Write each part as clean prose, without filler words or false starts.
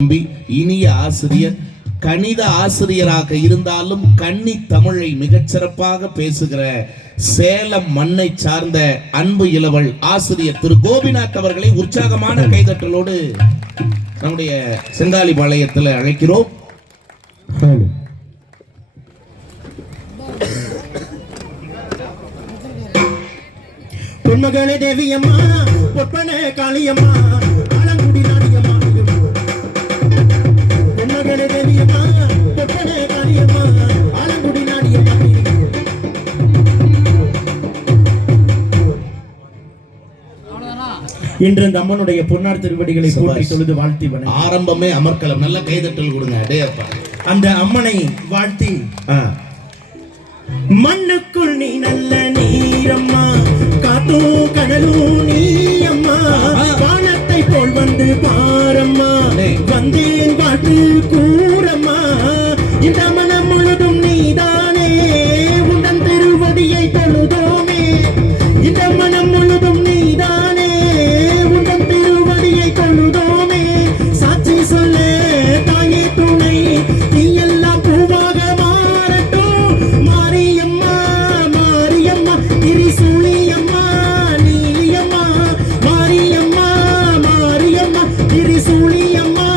இனிய ஆசிரியர், கணித ஆசிரியராக இருந்தாலும் கன்னி தமிழை மிகச்சிறப்பாக பேசுகிற சேலம் மண்ணை சார்ந்த அன்பு இளவல் ஆசிரியர் திரு கோபிநாத் அவர்களை உற்சாகமான கைதட்டலோடு நம்முடைய செங்காலிபாளையத்தில் அழைக்கிறோம். பொன்மகளே தேவியம்மா, பொற்பனே காளியம்மா, ஆலங்குடி நாடியம்மா, பொன்மகளே தேவியம்மா, பொற்பனே காளியம்மா, ஆலங்குடி நாடியம்மா. இன்று அந்த அம்மனுடைய பொன்னார் திருவடிகளை போற்றி தொழுது வாழ்த்தி வணங்கி ஆரம்பமே அமர்க்கலாம். நல்ல கைதட்டல் கொடுங்க. அடேப்பா, அந்த அம்மனை வாழ்த்தி, மண்ணுக்குள் நீ நல்ல நீரம்மா, காத்தும் கடலும் நீ அம்மா, வானத்தை போல் வந்து பாரம்மா, வந்தேன் பாட்டு கூறம்மா, இந்த மனம் முழுதும் நீதானே, உடன் திருவடியை தொழுதோமே, இந்த மனம் முழுதும் நீதானே, உடன் திருவடியை தொழுதோமே, சாட்சி சொல்ல தாயே துணை, நீ எல்லாம் பூவாக மாறட்டும், மாரியம்மா மாரியம்மா, திரிசூலியம்மா நீலியம்மா, மாரியம்மா மாரியம்மா, திரிசூலியம்மா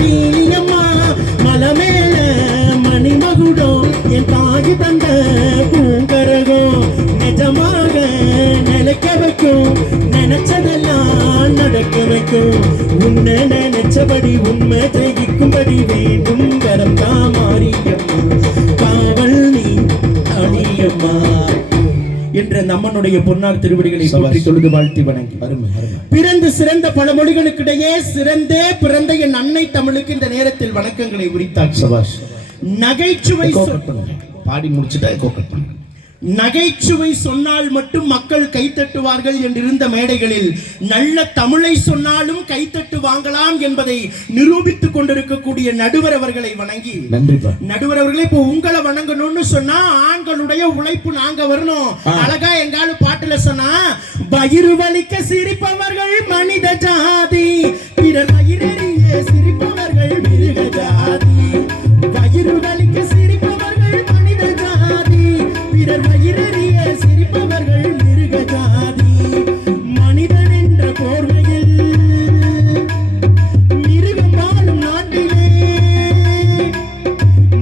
நீலியம்மா, மலமேல மணிமகுடம் என் தாகி தந்த பூங்கரகம், நிஜமாக நிலைக்க வைக்கும், நினைச்சதெல்லாம் நடக்க வைக்கும், உன்னை நினைச்சபடி உண்மை ஜெயிக்கும்படி வேண்டும் வரம் தான் மாரியம்மா, காவல் நீ அணியம்மா என்ற நம்மனுடைய பொன்னார் திருவடிகளை போற்றி தொழுது வாழ்த்தி வணங்கி பிறந்து சிறந்த பல மொழிகளுக்கிடையே சிறந்தே பிறந்த என் அன்னை தமிழுக்கு இந்த நேரத்தில் வணக்கங்களை உரித்தார். நகைச்சுவை பாடி முடிச்சுட்டா நகைச்சுவை சொன்னால் மட்டும் மக்கள் கைத்தட்டுவார்கள் என்றிருந்த மேடைகளில் நல்ல தமிழை சொன்னாலும் கைத்தட்டு வாங்கலாம் என்பதை நிரூபித்துக் கொண்டிருக்கக்கூடிய நடுவர் அவர்களை வணங்கி, நடுவர் அவர்களே, இப்போ உங்களை வணங்கணும்னு சொன்னா ஆண்களுடைய உழைப்பு நாங்க வரணும். அழகா எங்காலு பாட்டுல சொன்னா, வயிறு வலிக்க சிரிப்பவர்கள் மனித ஜாதி, பிறர் வயிறறிய சிரிப்பவர்கள் மிருக ஜாதி, வயிறு வலிக்க சிரிப்பவர்கள் மனித ஜாதி, பிறர் வயிறறிய சிரிப்பவர்கள் மிருக ஜாதி, மனிதன் என்ற போர்வையில் மிருகம் வாழும் நாட்டிலே,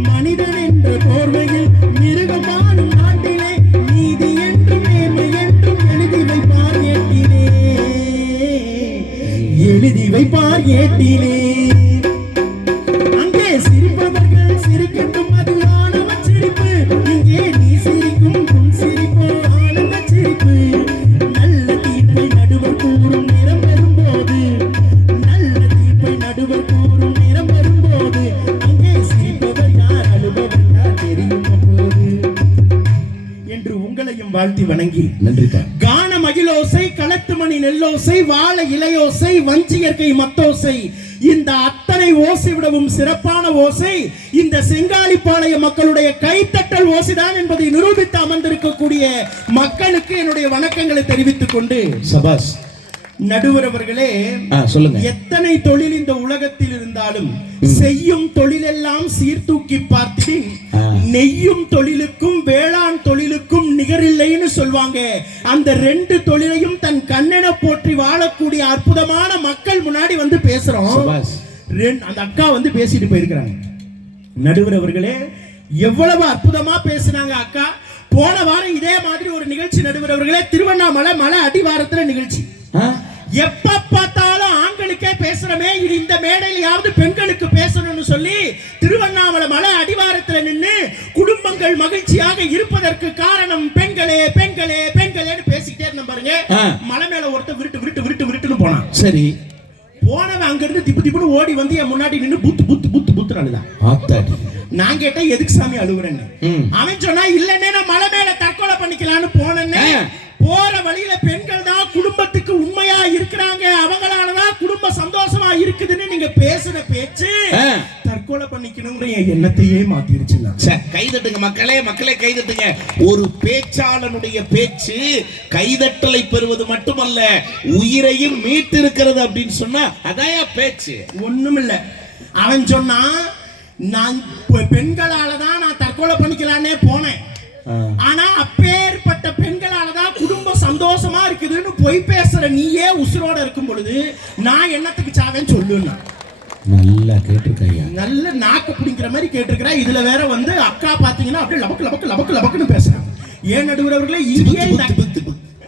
மனிதன் என்ற போர்வையில் மிருகம் வாழும் நாட்டிலே, நீதி என்றும் நேர்மை என்றும் எழுதி வைப்பார் ஏட்டிலே, எழுதி வைப்பார் ஏட்டிலே, அங்கே சிரிப்பவர்கள் சிரிக்கட்டும், அது ஆணவ சிரிப்பு, இங்கே நீ சிரிக்கும் உன் சிரிப்பு ஆனந்த சிரிப்பு, நல்ல தீர்ப்பை நடுவர் கூறும் நேரம் வரும்போது, நல்ல தீர்ப்பை நடுவர் கூறும் நேரம் வரும்போது, அங்கே சிரிப்பவர் யார் அழுபவர் யார் தெரியும் அப்போது என்று உங்களையும் வாழ்த்தி வணங்கி நன்றி. கான மகிழோசை, களத்து மணி நெல்லோசை, வாழ இலையோசை, வஞ்சியற்கை மத்தோசை, இந்த அத்தனை ஓசை விடவும் சிறப்பான ஓசை இந்த செங்காலிப்பாளைய மக்களுடைய கைத்தட்டல் ஓசைதான் என்பதை நிரூபித்து அமர்ந்திருக்கக்கூடிய மக்களுக்கு என்னுடைய வணக்கங்களை தெரிவித்துக் கொண்டு, சபாஸ் நடுவர் அவர்களே, சொல்லுங்க. எத்தனை தொழில் இந்த உலகத்தில் இருந்தாலும் செய்யும் தொழிலெல்லாம் சீர்தூக்கி பார்த்தின் நெய்யும் தொழிலுக்கும் வேளாண் தொழிலுக்கும் நிகரில்லைன்னு சொல்வாங்க. அந்த ரெண்டு தொழிலையும் தன் கண்ணென போற்றி வாழக்கூடிய அற்புதமான மக்கள் முன்னாடி வந்து பேசுறோம். அந்த அக்கா வந்து பேசிட்டு போயிருக்கிறாங்க. நடுவர் அவர்களே, எவ்வளவு அற்புதமா பேசினாங்க அக்கா. போன வாரம் இதே மாதிரி ஒரு நிகழ்ச்சி நடுவர் அவர்களே, திருவண்ணாமலை மலை அடிவாரத்துல நிகழ்ச்சி. எப்ப பார்த்தாலும் ஆண்களுக்கே பேசுறமே, இது இந்த மேடையிலாவது பெண்களுக்கு பேசணும்னு சொல்லி திருவண்ணாமலை மலை அடிவாரத்துல நின்று குடும்பங்கள் மகிழ்ச்சியாக இருப்பதற்கு காரணம் பெண்களே பெண்களே பெண்களேன்னு பேசிக்கிட்டே இருந்த பாருங்க. மலை மேல ஒருத்தர் விருட்டு விருட்டு விருட்டு விருட்டுன்னு போனான். சரி, போனவன் அங்க இருந்து திப்பு திப்புன்னு ஓடி வந்து என் முன்னாடி நின்று புத்து புத்து புத்து புத்து அழுதான். நான் கேட்டேன், எதுக்கு சாமி அழுகுறேன்னு. அவன் சொன்னா, இல்லன்னே நான் மலை மேல தற்கொலை பண்ணிக்கலான்னு போனேன்னு. போற வழியில பெண்கள் தான் குடும்பத்துக்கு உண்மையா இருக்கிறாங்க, அவங்களாலதான் குடும்பம் சந்தோஷமா இருக்குதுன்னு நீங்க பேசுற பேச்சு தற்கொலை பண்ணிக்கணுங்கிற எண்ணத்தையே மாத்திருச்சு. கைதட்டுங்க மக்களே, மக்களே கைதட்டுங்க. ஒரு பேச்சாளனுடைய பேச்சு கைதட்டலை பெறுவது மட்டுமல்ல, உயிரையும் மீட்டு இருக்கிறது அப்படின்னு சொன்னா அதான் பேச்சு. ஒண்ணும் இல்ல. அவன் சொன்னான், நான் பெண்களால தான் நான் தற்கொலை பண்ணிக்கலான்னே போனேன். ஆனா அப்பேற்பட்ட பெண்களால தான் குடும்பம் சந்தோஷமா இருக்குதுன்னு பொய் பேசுற நீயே உசுரோட இருக்கும் பொழுது நான் என்னத்துக்கு சாவேன்னு சொல்லுன்னா. நல்லா கேட்டிருக்கையா, நல்ல நாக்கு பிடிக்கிற மாதிரி கேட்டிருக்கிறா. இதுல வேற வந்து அக்கா பாத்தீங்கன்னா அப்படியே லபக்கு லபக்கு லபக்கு லபக்குன்னு பேசுறாங்க. ஏன் நடுவர் அவர்களே, இங்கேயே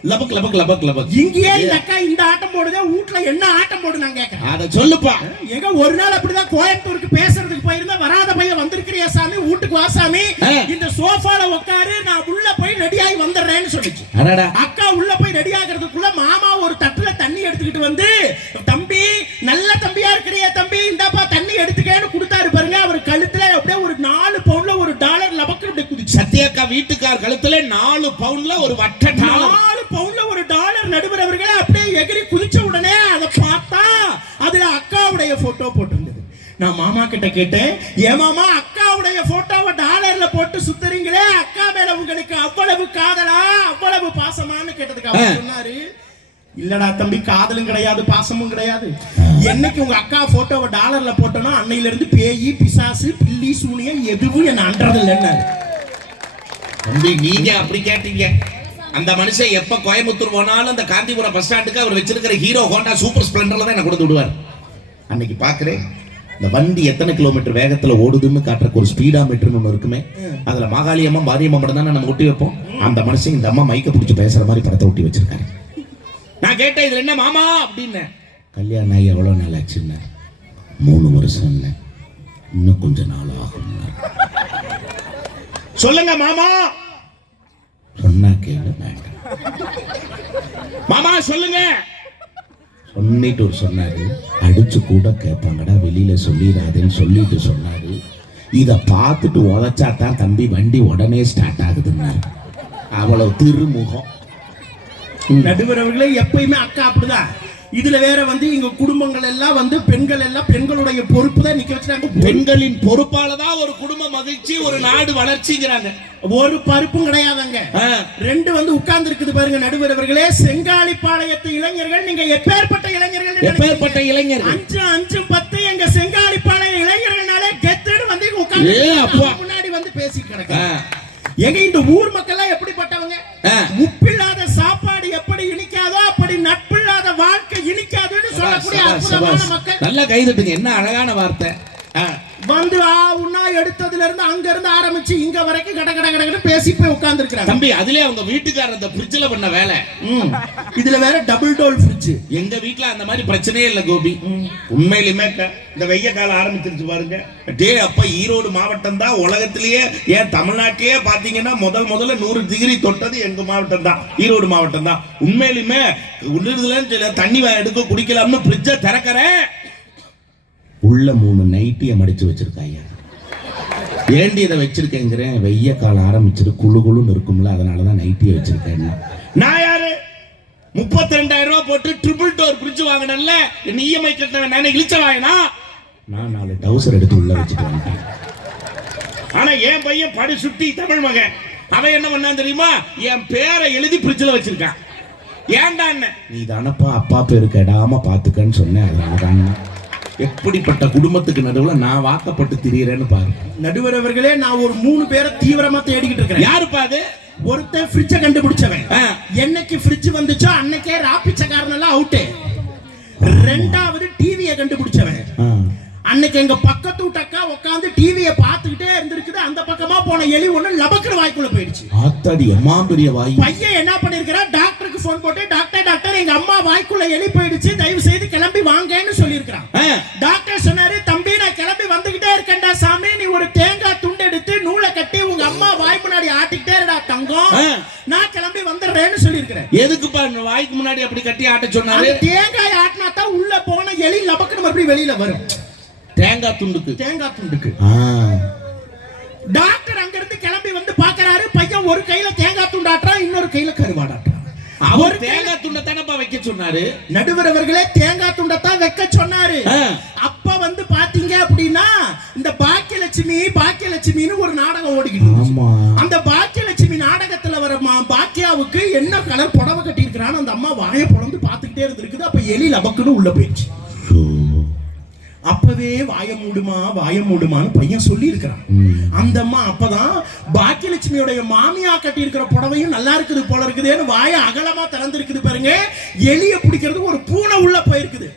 லபக் லபக் லபக் லபக் இங்கேயே இந்த அக்கா இந்த ஆட்டம் போடுதே, வீட்டுல என்ன ஆட்டம் போடு நான் கேட்கறேன். அத சொல்லுப்பா. எங்க ஒரு நாள் அப்படிதான் கோயம்புத்தூருக்கு பேசுறதுக்கு போயிருந்தா, வராத பையன் வந்திருக்கிறியா சாமி, வீட்டுக்கு வா சாமி, இந்த சோஃபால உட்காரு, நான் உள்ள போய் ரெடி ஆகி வந்துடுறேன்னு சொல்லிச்சு. அக்கா உள்ள போய் ரெடி ஆகிறதுக்குள்ள மாமா ஒரு தட்டுல தண்ணி எடுத்துக்கிட்டு வந்து, தம்பி நல்ல தம்பியா இருக்கிறியா தம்பி, இந்தாப்பா தண்ணி எடுத்துக்கேன்னு கொடுத்தாரு பாருங்க. அவர் கழுத்துல அப்படியே ஒரு 4 பவுண்ட்ல ஒரு டாலர் லபக்கு அப்படியே குதிச்சு. சத்யாக்கா வீட்டுக்கார் கழுத்துல 4 பவுண்ட்ல ஒரு வட்ட டாலர், 4 பவுண்ட்ல ஒரு டாலர் நடுவர் அவர்களே அப்படியே எகிரி குதிச்ச உடனே அதை பார்த்தா அதுல அக்காவுடைய போட்டோ போட்டிருந்தது. நான் மாமா கிட்ட கேட்டேன், ஏன் மாமா அக்காவுடைய போட்டோவை டாலர்ல போட்டு சுத்துறீங்களே, அக்கா மேல உங்களுக்கு அவ்வளவு காதலா அவ்வளவு பாசமான்னு கேட்டதுக்கு அவர் சொன்னாரு, இல்லடா தம்பி, காதலும் கிடையாது பாசமும் கிடையாது. என்னைக்கு உங்க அக்கா போட்டோவை டாலர்ல போட்டோம்னா அன்னையில இருந்து பேயி பிசாசு பில்லி சூனியம் எதுவும் என்ன அன்றது இல்லைன்னு. தம்பி நீங்க அப்படி கேட்டீங்க. அந்த மனுஷன் எப்ப கோயம்புத்தூர் போனாலும் அந்த காந்திபுரம் பஸ் ஸ்டாண்டுக்கு அவர் வச்சிருக்கிற ஹீரோ ஹோண்டா சூப்பர் ஸ்பிளெண்டர்ல தான் என்ன கொண்டு விடுவார். அன்னைக்கு பாக்குறேன், இந்த வண்டி எத்தனை கிலோமீட்டர் வேகத்துல ஓடுதுன்னு காட்டுறக்கு ஒரு ஸ்பீடா மீட்டர்னு ஒண்ணு இருக்குமே, அதுல மாகாளியம்மா பாரியம்மா மட்டும் தானே நம்ம ஒட்டி வைப்போம். அந்த மனுஷன் இந்த அம்மா மைக்க பிடிச்சி பேசுற மாதிரி படத்தை ஒட்டி வச்சிருக்காரு. நான் கேட்டேன், இதுல என்ன மாமா அப்படின்னு. கல்யாணம் ஆகி எவ்வளவு நாள் ஆச்சுன்னு. 3 வருஷம், இன்னும் கொஞ்சம் நாள் ஆகும். சொல்லுங்க மாமா. சொன்னா கேளு மாமா, சொல்லுங்க சொன்னிட்டு ஒரு சொன்னாரு, அடிச்சு கூட கேட்பாங்கடா, வெளியில சொல்லிடாதுன்னு சொல்லிட்டு சொன்னாரு. இத பார்த்துட்டு உதச்சாதான் தம்பி வண்டி உடனே ஸ்டார்ட் ஆகுதுன்னாரு. அவ்வளவு திருமுகம். நடுவர் அவர்களே, எப்பயுமே அக்கா அப்படிதான். இதுல வேற வந்து எங்க குடும்பங்கள் எல்லாம் வந்து பெண்கள் எல்லாம் பெண்களுடைய பொறுப்பு தான் நிக்க வச்சுட்டாங்க. பெண்களின் பொறுப்பால தான் ஒரு குடும்ப மகிழ்ச்சி, ஒரு நாடு வளர்ச்சிங்கிறாங்க. ஒரு பருப்பும் கிடையாதுங்க. 2 வந்து உட்கார்ந்து இருக்குது பாருங்க நடுவர் அவர்களே. செங்காலிப்பாளையத்து இளைஞர்கள், நீங்க எப்பேற்பட்ட இளைஞர்கள், எப்பேற்பட்ட இளைஞர்கள், 5 10 எங்க செங்காலிப்பாளைய இளைஞர்கள்னாலே கெத்துன்னு வந்து உட்கார்ந்து முன்னாடி வந்து பேசி கிடக்காங்க. எங்க இந்த ஊர் மக்கள் எல்லாம் எப்படிப்பட்டவங்க, உப்பில்லாத சாப்பாடு எப்படி இனிக்காதோ அப்படி நட்பில்லாத வாழ்க்கை இனிக்காதுன்னு சொல்லக்கூடிய அற்புதமான மக்கள். நல்லா கைதட்டுங்க, என்ன அழகான வார்த்தை. வந்து உன்னா எடுத்ததுல இருந்து அங்க இருந்து ஆரம்பிச்சு இங்க வரைக்கும் கட கட கடன்னு பேசி போய் உட்கார்ந்து இருக்காங்க. தம்பி அதுலயே அவங்க வீட்டுக்காரர் அந்த ஃப்ரிட்ஜ்ல பண்ண வேலை. இதுல வேற டபுள் டோர் ஃப்ரிட்ஜ். எங்க வீட்ல அந்த மாதிரி பிரச்சனையே இல்ல கோபி. உண்மையிலுமே இந்த வெய்ய காலம் ஆரம்பிச்சிருச்சு பாருங்க. டே அப்ப ஈரோடு மாவட்டம் தான் உலகத்திலேயே, ஏன் தமிழ்நாட்டிலேயே பாத்தீங்கன்னா முதல்ல 100 டிகிரி தொட்டது எங்க மாவட்டம் தான், ஈரோடு மாவட்டம் தான். உண்மையிலுமே உள்ளதுல தண்ணி எடுக்க குடிக்கலாம்னு ஃப்ரிட்ஜை திறக்கிறேன், உள்ள 3 நைட்டியை மடிச்சு வச்சிருக்காங்க. ஏண்டி இதை வச்சிருக்கேங்கிறேன், வெய்ய காலம் ஆரம்பிச்சிரு குழு குழுன்னு இருக்கும்ல, அதனாலதான் நைட்டியை வச்சிருக்கேன். நான் யாரு 32,000 ரூபாய் போட்டு ட்ரிபிள் டோர் ஃப்ரிட்ஜ் வாங்கினேன்ல, என்ன இஎம்ஐ கட்டினேன் நானே, இழிச்ச வாங்கினா நான் 4 டவுசர் எடுத்து உள்ள வச்சுட்டு வந்துட்டேன். ஆனா என் பையன் படி சுட்டி தமிழ் மகன், அவன் என்ன பண்ணான் தெரியுமா, என் பேரை எழுதி ஃப்ரிட்ஜ்ல வச்சிருக்கான். ஏன்டா நீ தானப்பா அப்பா பேரு கெடாம பாத்துக்கன்னு சொன்னேன், அதனாலதான். எப்படிப்பட்ட குடும்பத்துக்கு நடுவுல நான் வாக்கப்பட்டு திரியறேன்னு பாரு. நடுவர் அவர்களே, நான் ஒரு 3 பேரை தீவிரமா தேடிக்கிட்டு இருக்கேன். யாருப்பா அது? ஒருத்தன் ஃப்ரிட்ஜை கண்டுபிடிச்சவன். என்னைக்கு ஃப்ரிட்ஜ் வந்துச்சோ அன்னைக்கே ராப்பிச்சக்காரன் எல்லாம் அவுட்டு. 2வது டிவியை கண்டுபிடிச்சவன். அன்னைக்கு எங்க பக்கத்து வீட்டக்கா உட்காந்து டிவியை பார்த்துக்கிட்டே இருந்திருக்குது. அந்த பக்கமா போன எலி ஒண்ணு லபக்குற வாய்க்குள்ள போயிடுச்சு. ஆத்தாடி அம்மா பெரிய வாய். பையன் என்ன பண்ணிருக்கிறா, டாக்டருக்கு போன் போட்டு டாக்டர் எங்க அம்மா வாய்க்குள்ள எலி போயிடுச்சு, தயவு செய்து கிளம்பி வாங்கன்னு சொல்லியிருக்கிறான். டாக்டர் சொன்னாரு, தம்பி நான் கிளம்பி வந்துகிட்டே இருக்கேன்டா சாமி, நீ ஒரு தேங்காய் துண்டு எடுத்து நூலை கட்டி உங்க அம்மா வாய் முன்னாடி ஆட்டிக்கிட்டே இருடா தங்கம், நான் கிளம்பி வந்துடுறேன்னு சொல்லியிருக்கிறேன். எதுக்குப்பா வாய்க்கு முன்னாடி அப்படி கட்டி ஆட்ட சொன்னாரு? தேங்காய் ஆட்டினா தான் உள்ள போன எலி லபக்குன்னு மறுபடியும் வெளியில வரும். தேங்காய் துண்டுக்கு. டாக்டர் அங்க இருந்து கிளம்பி வந்து பாக்குறாரு, பையன் ஒரு கையில தேங்காய் துண்டு ஆட்டுறான், இன்னொரு கையில கருவாடாட்டுறான். அவர் தேங்காய் துண்டை தானப்பா வைக்க சொன்னாரு. நடுவர் அவர்களே, தேங்காய் துண்டை தான் வைக்க சொன்னாரு. அப்ப வந்து பாத்தீங்க அப்படின்னா இந்த பாக்கியலட்சுமின்னு ஒரு நாடகம் ஓடிக்கிட்டு, அந்த பாக்கியலட்சுமி நாடகத்துல வர பாக்கியாவுக்கு என்ன கலர் புடவை கட்டி இருக்கிறான்னு அந்த அம்மா வாயை பொளந்து பாத்துக்கிட்டே இருந்திருக்குது. அப்ப எலி லபக்குன்னு உள்ள போயிடுச்சு. அப்பவே வாய மூடுமான்னு பையன் சொல்லி இருக்கிறான். அந்த அம்மா அப்பதான் பாக்கியலட்சுமியோட மாமியா கட்டி இருக்கிற புடவையும் நல்லா இருக்குது போல இருக்குதுன்னு வாய அகலமா திறந்திருக்குது பாருங்க. எலிய பிடிக்கிறதுக்கு ஒரு பூனை உள்ள போயிருக்குது.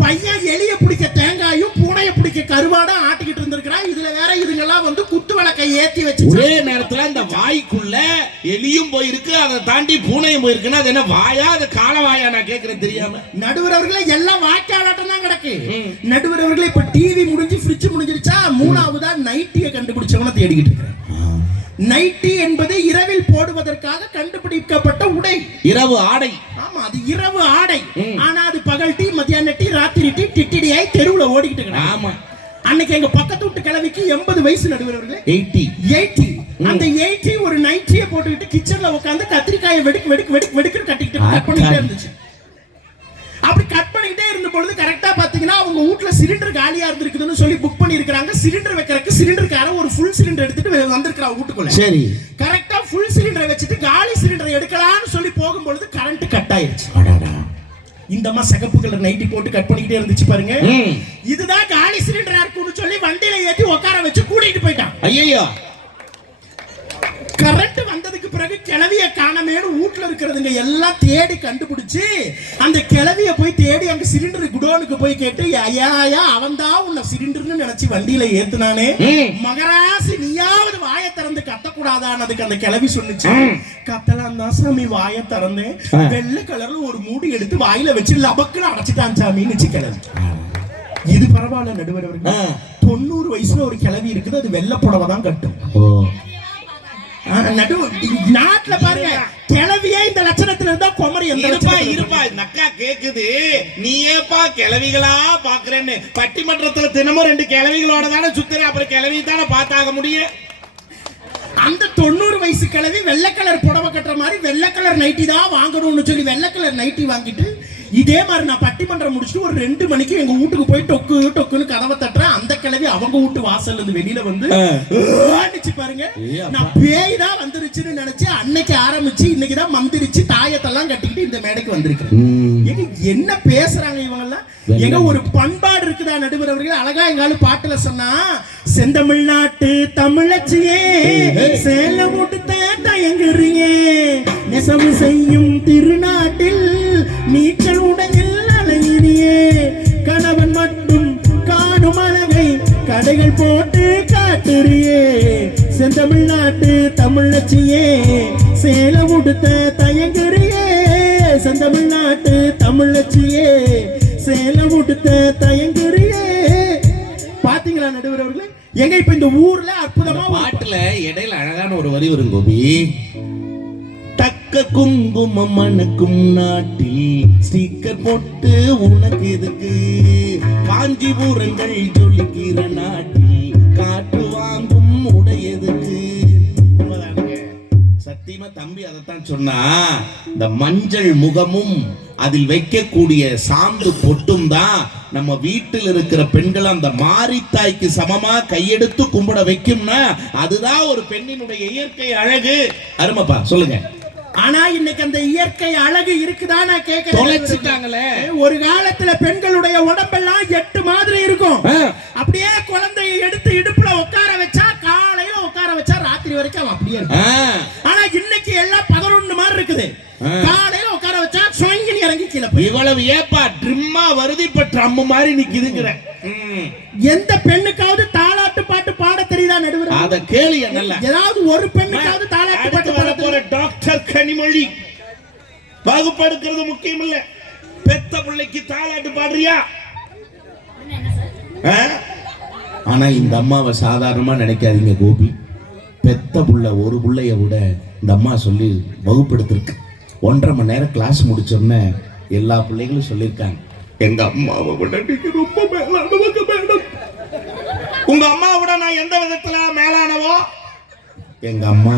பையன் எலிய பிடிக்க தேங்காயும் பூனைய பிடிக்க கருவாடா ஆட்டிக்கிட்டு இருந்திருக்கிறான். இதுல வேற இதுங்கெல்லாம் வந்து குத்து விளக்கை ஏத்தி வச்சு ஒரே நேரத்துல அந்த வாய்க்குள்ள எலியும் போயிருக்கு, அதை தாண்டி பூனையும் போயிருக்குன்னா அது என்ன வாயா அது கால வாயா? நான் கேட்கறேன் தெரியாம. நடுவர் அவர்களே எல்லாம் வாய்க்காலாட்டம் தான் கிடக்கு. நடுவர் அவர்களே இப்ப டிவி முடிஞ்சு ஃப்ரிட்ஜ் முடிஞ்சிருச்சா, மூணாவதா நைட்டியை கண்டுபிடிச்சவன தேடிக்கிட்டு இருக்கிறேன். நைட்டி என்பது இரவில் போடுவதற்காக கண்டுபிடிக்கப்பட்ட உடை, இரவு ஆடை. ஆமா, அது இரவு ஆடை. ஆனா அது பகல் டீ, மத்தியான டீ, ராத்திரி டீ, டிட்டிடியாய் தெருவுல ஓடிக்கிட்டு இருக்கு. ஆமா, அன்னைக்கு எங்க பக்கத்து வீட்டு கிழவிக்கு 80 வயசு நடுவர்களே. 80 அந்த 80 ஒரு நைட்டியை போட்டுக்கிட்டு கிச்சன்ல உட்கார்ந்து கத்திரிக்காயை வெடுக்கு கட்டிக்கிட்டு கட் பண்ணிட்டே இருந்துச்சு. அப்படி கட் பண்ணிட்டே இருந்த பொழுது கரெக்டா பாத்தீங்கன்னா அவங்க வீட்ல சிலிண்டர் காலியா இருந்திருக்குதுன்னு சொல்லி புக் பண்ணி இருக்காங்க. சிலிண்டர் வைக்கிறதுக்கு சிலிண்டர்கார ஒரு ஃபுல் சிலிண்டர் எடுத்துட்டு வந்திருக்கா வீட்டுக்குள்ள. சரி, கரெக்டா ஃபுல் சிலிண்டரை வச்சுட்டு காலி சிலிண்டரை எடுக்கலாம்னு சொல்லி போகும்பொழுது கரண்ட் கட் ஆயிருச்சு. இந்த அம்மா சிகப்பு கலர் நைட்டி போட்டு கட் பண்ணிக்கிட்டே இருந்துச்சு பாருங்க. இதுதான் காலி சிலிண்டரா இருக்குன்னு சொல்லி வண்டியில ஏத்தி உட்கார வச்சு கூட்டிட்டு போயிட்டான். ஐயோ, கரண்ட் வந்ததுக்கு பிறகு கிளவிய காணமேனு வீட்டுல இருக்கிறதுங்க எல்லாம் தேடி கண்டுபிடிச்சு அந்த கிளவிய போய் தேடி அங்க சிலிண்டர் குடோனுக்கு போய் கேட்டு, ஐயா அவன் தான் உன்னை சிலிண்டர்னு நினைச்சு வண்டியில ஏத்துனானே, மகராசி நீயாவது வாயை திறந்து கத்தக்கூடாதான்னு அந்த கிளவி சொன்னுச்சு. கத்தலாம் தான் சாமி வாயை திறந்தேன், வெள்ளை கலர்ல ஒரு மூடி எடுத்து வாயில வச்சு லபக்குன்னு அடைச்சிட்டான் சாமின்னு கிளவி. இது பரவாயில்ல நடுவர் அவர்கள், 90 வயசுல ஒரு கிளவி இருக்குது, அது வெள்ளை புடவை தான் கட்டும். நாட்டுல பாருங்க கிளவியே இந்த லட்சணத்துல இருந்தா குமரி இருப்பா. நக்கா கேக்குது, நீ ஏப்பா கிளவிகளா பாக்குறேன்னு பட்டிமன்றத்துல தினமும் 2 கிளவிகளோட தானே சுத்துற, அப்புறம் கிளவி தானே பார்த்தாக முடியும். அந்த 90 வயசு கிளவி வெள்ளை கலர் புடவை கட்டுற மாதிரி வெள்ளை கலர் நைட்டி தான் வாங்கணும்னு சொல்லி வெள்ளை கலர் நைட்டி வாங்கிட்டு இதே மாதிரி நான் பட்டிமன்றம் முடிச்சுட்டு ஒரு 2 மணிக்கு எங்க வீட்டுக்கு போய் டொக்குன்னு கதவை தட்டுறேன். அந்த கிளவி அவங்க வீட்டு வாசல்ல இருந்து வெளியில வந்து பாருங்க, நான் பேய் தான் வந்துருச்சுன்னு நினைச்சு அன்னைக்கு ஆரம்பிச்சு இன்னைக்குதான் மந்திரிச்சு தாயத்தெல்லாம் கட்டிக்கிட்டு இந்த மேடைக்கு வந்திருக்கேன். என்ன பேசுறாங்க இவங்க எல்லாம்? எங்க ஒரு பண்பாடு இருக்குதா நடுவர் அவர்கள்? அழகா எங்காலும் பாட்டுல சொன்னா, செந்தமிழ்நாட்டு தமிழச்சியே சேல மூட்டு தயங்குறீங்க, நெசவு செய்யும் திருநாட்டில் நீச்சல் உடையில் அலையிறியே, கணவன் மட்டும் காணும் அழகை கடைகள் போட்டு காட்டுறியே, செந்தமிழ்நாட்டு தமிழச்சியே சேல உடுத்த தயங்குறியே, செந்தமிழ்நாட்டு தமிழச்சியே சேல உடுத்த தயங்குறியே. பாத்தீங்களா நடுவர் அவர்களே? எங்க இப்ப இந்த ஊர்ல அற்புதமா பாட்டுல இடையில அழகான ஒரு வரி வரும் கோபி. தக்க குங்குமம் மணக்கும் நாட்டில் ஸ்டிக்கர் போட்டு உனக்கு எதுக்கு, காஞ்சிபுரங்கள் ஜொலிக்கிற நாட்டில் காற்று வாங்கும் உடையதுக்கு. சத்தியமா தம்பி அதைத்தான் சொன்னா. இந்த மஞ்சள் முகமும் அதில் வைக்கக்கூடிய சாந்து பொட்டும் தான் நம்ம வீட்டில் இருக்கிற பெண்கள் அந்த மாரித்தாய்க்கு சமமா கையெடுத்து கும்பிட வைக்கும்னா அதுதான் ஒரு பெண்ணினுடைய இயற்கை அழகு. அருமைப்பா, சொல்லுங்க. ஆனா இன்னைக்கு அந்த இயற்கை அழகு இருக்குதா? நான் கேட்கிறேன். தொலைச்சிட்டாங்களே. ஒரு காலத்துல பெண்களுடைய உடம்பெல்லாம் 8 மாதிரி இருக்கும். அப்படியே குழந்தையை எடுத்து இடுப்புல உட்கார வச்சா, காலையில உட்கார வச்சா ராத்திரி வரைக்கும் அப்படியே இருக்கும். ஆனா இன்னைக்கு எல்லாம் 11 மாதிரி இருக்குது. காலையில உட்கார வச்சா சொங்கி இறங்கி கீழே போய். இவ்வளவு ஏப்பா ட்ரிம்மா வருது, இப்ப ட்ரம் மாதிரி நிக்குதுங்கற. எந்த பெண்ணுக்காவது தாலாட்டு பாட்டு பாட தெரியுதா நடுவர்? அத கேளிய நல்லா. ஏதாவது ஒரு பெண்ணுக்காவது தாலாட்டு பாட்டு பாட போற டாக்டர் கனிமொழி வகுப்படுக்கிறது முக்கியம் இல்ல, பெத்த பிள்ளைக்கு தாலாட்டு பாடுறியா? ஆனா இந்த அம்மாவை சாதாரணமா நினைக்காதீங்க கோபி. பெத்த புள்ள ஒரு புள்ளைய விட இந்த அம்மா சொல்லி வகுப்படுத்திருக்கு. 1.5 மணி நேரம் கிளாஸ் முடிச்சோன்னே எல்லா பிள்ளைகளும் சொல்லியிருக்காங்க, எங்க அம்மாவை விட நீங்க ரொம்ப மேலானவங்க மேடம். உங்க அம்மாவை விட நான் எந்த விதத்துல மேலானவோ? எங்க அம்மா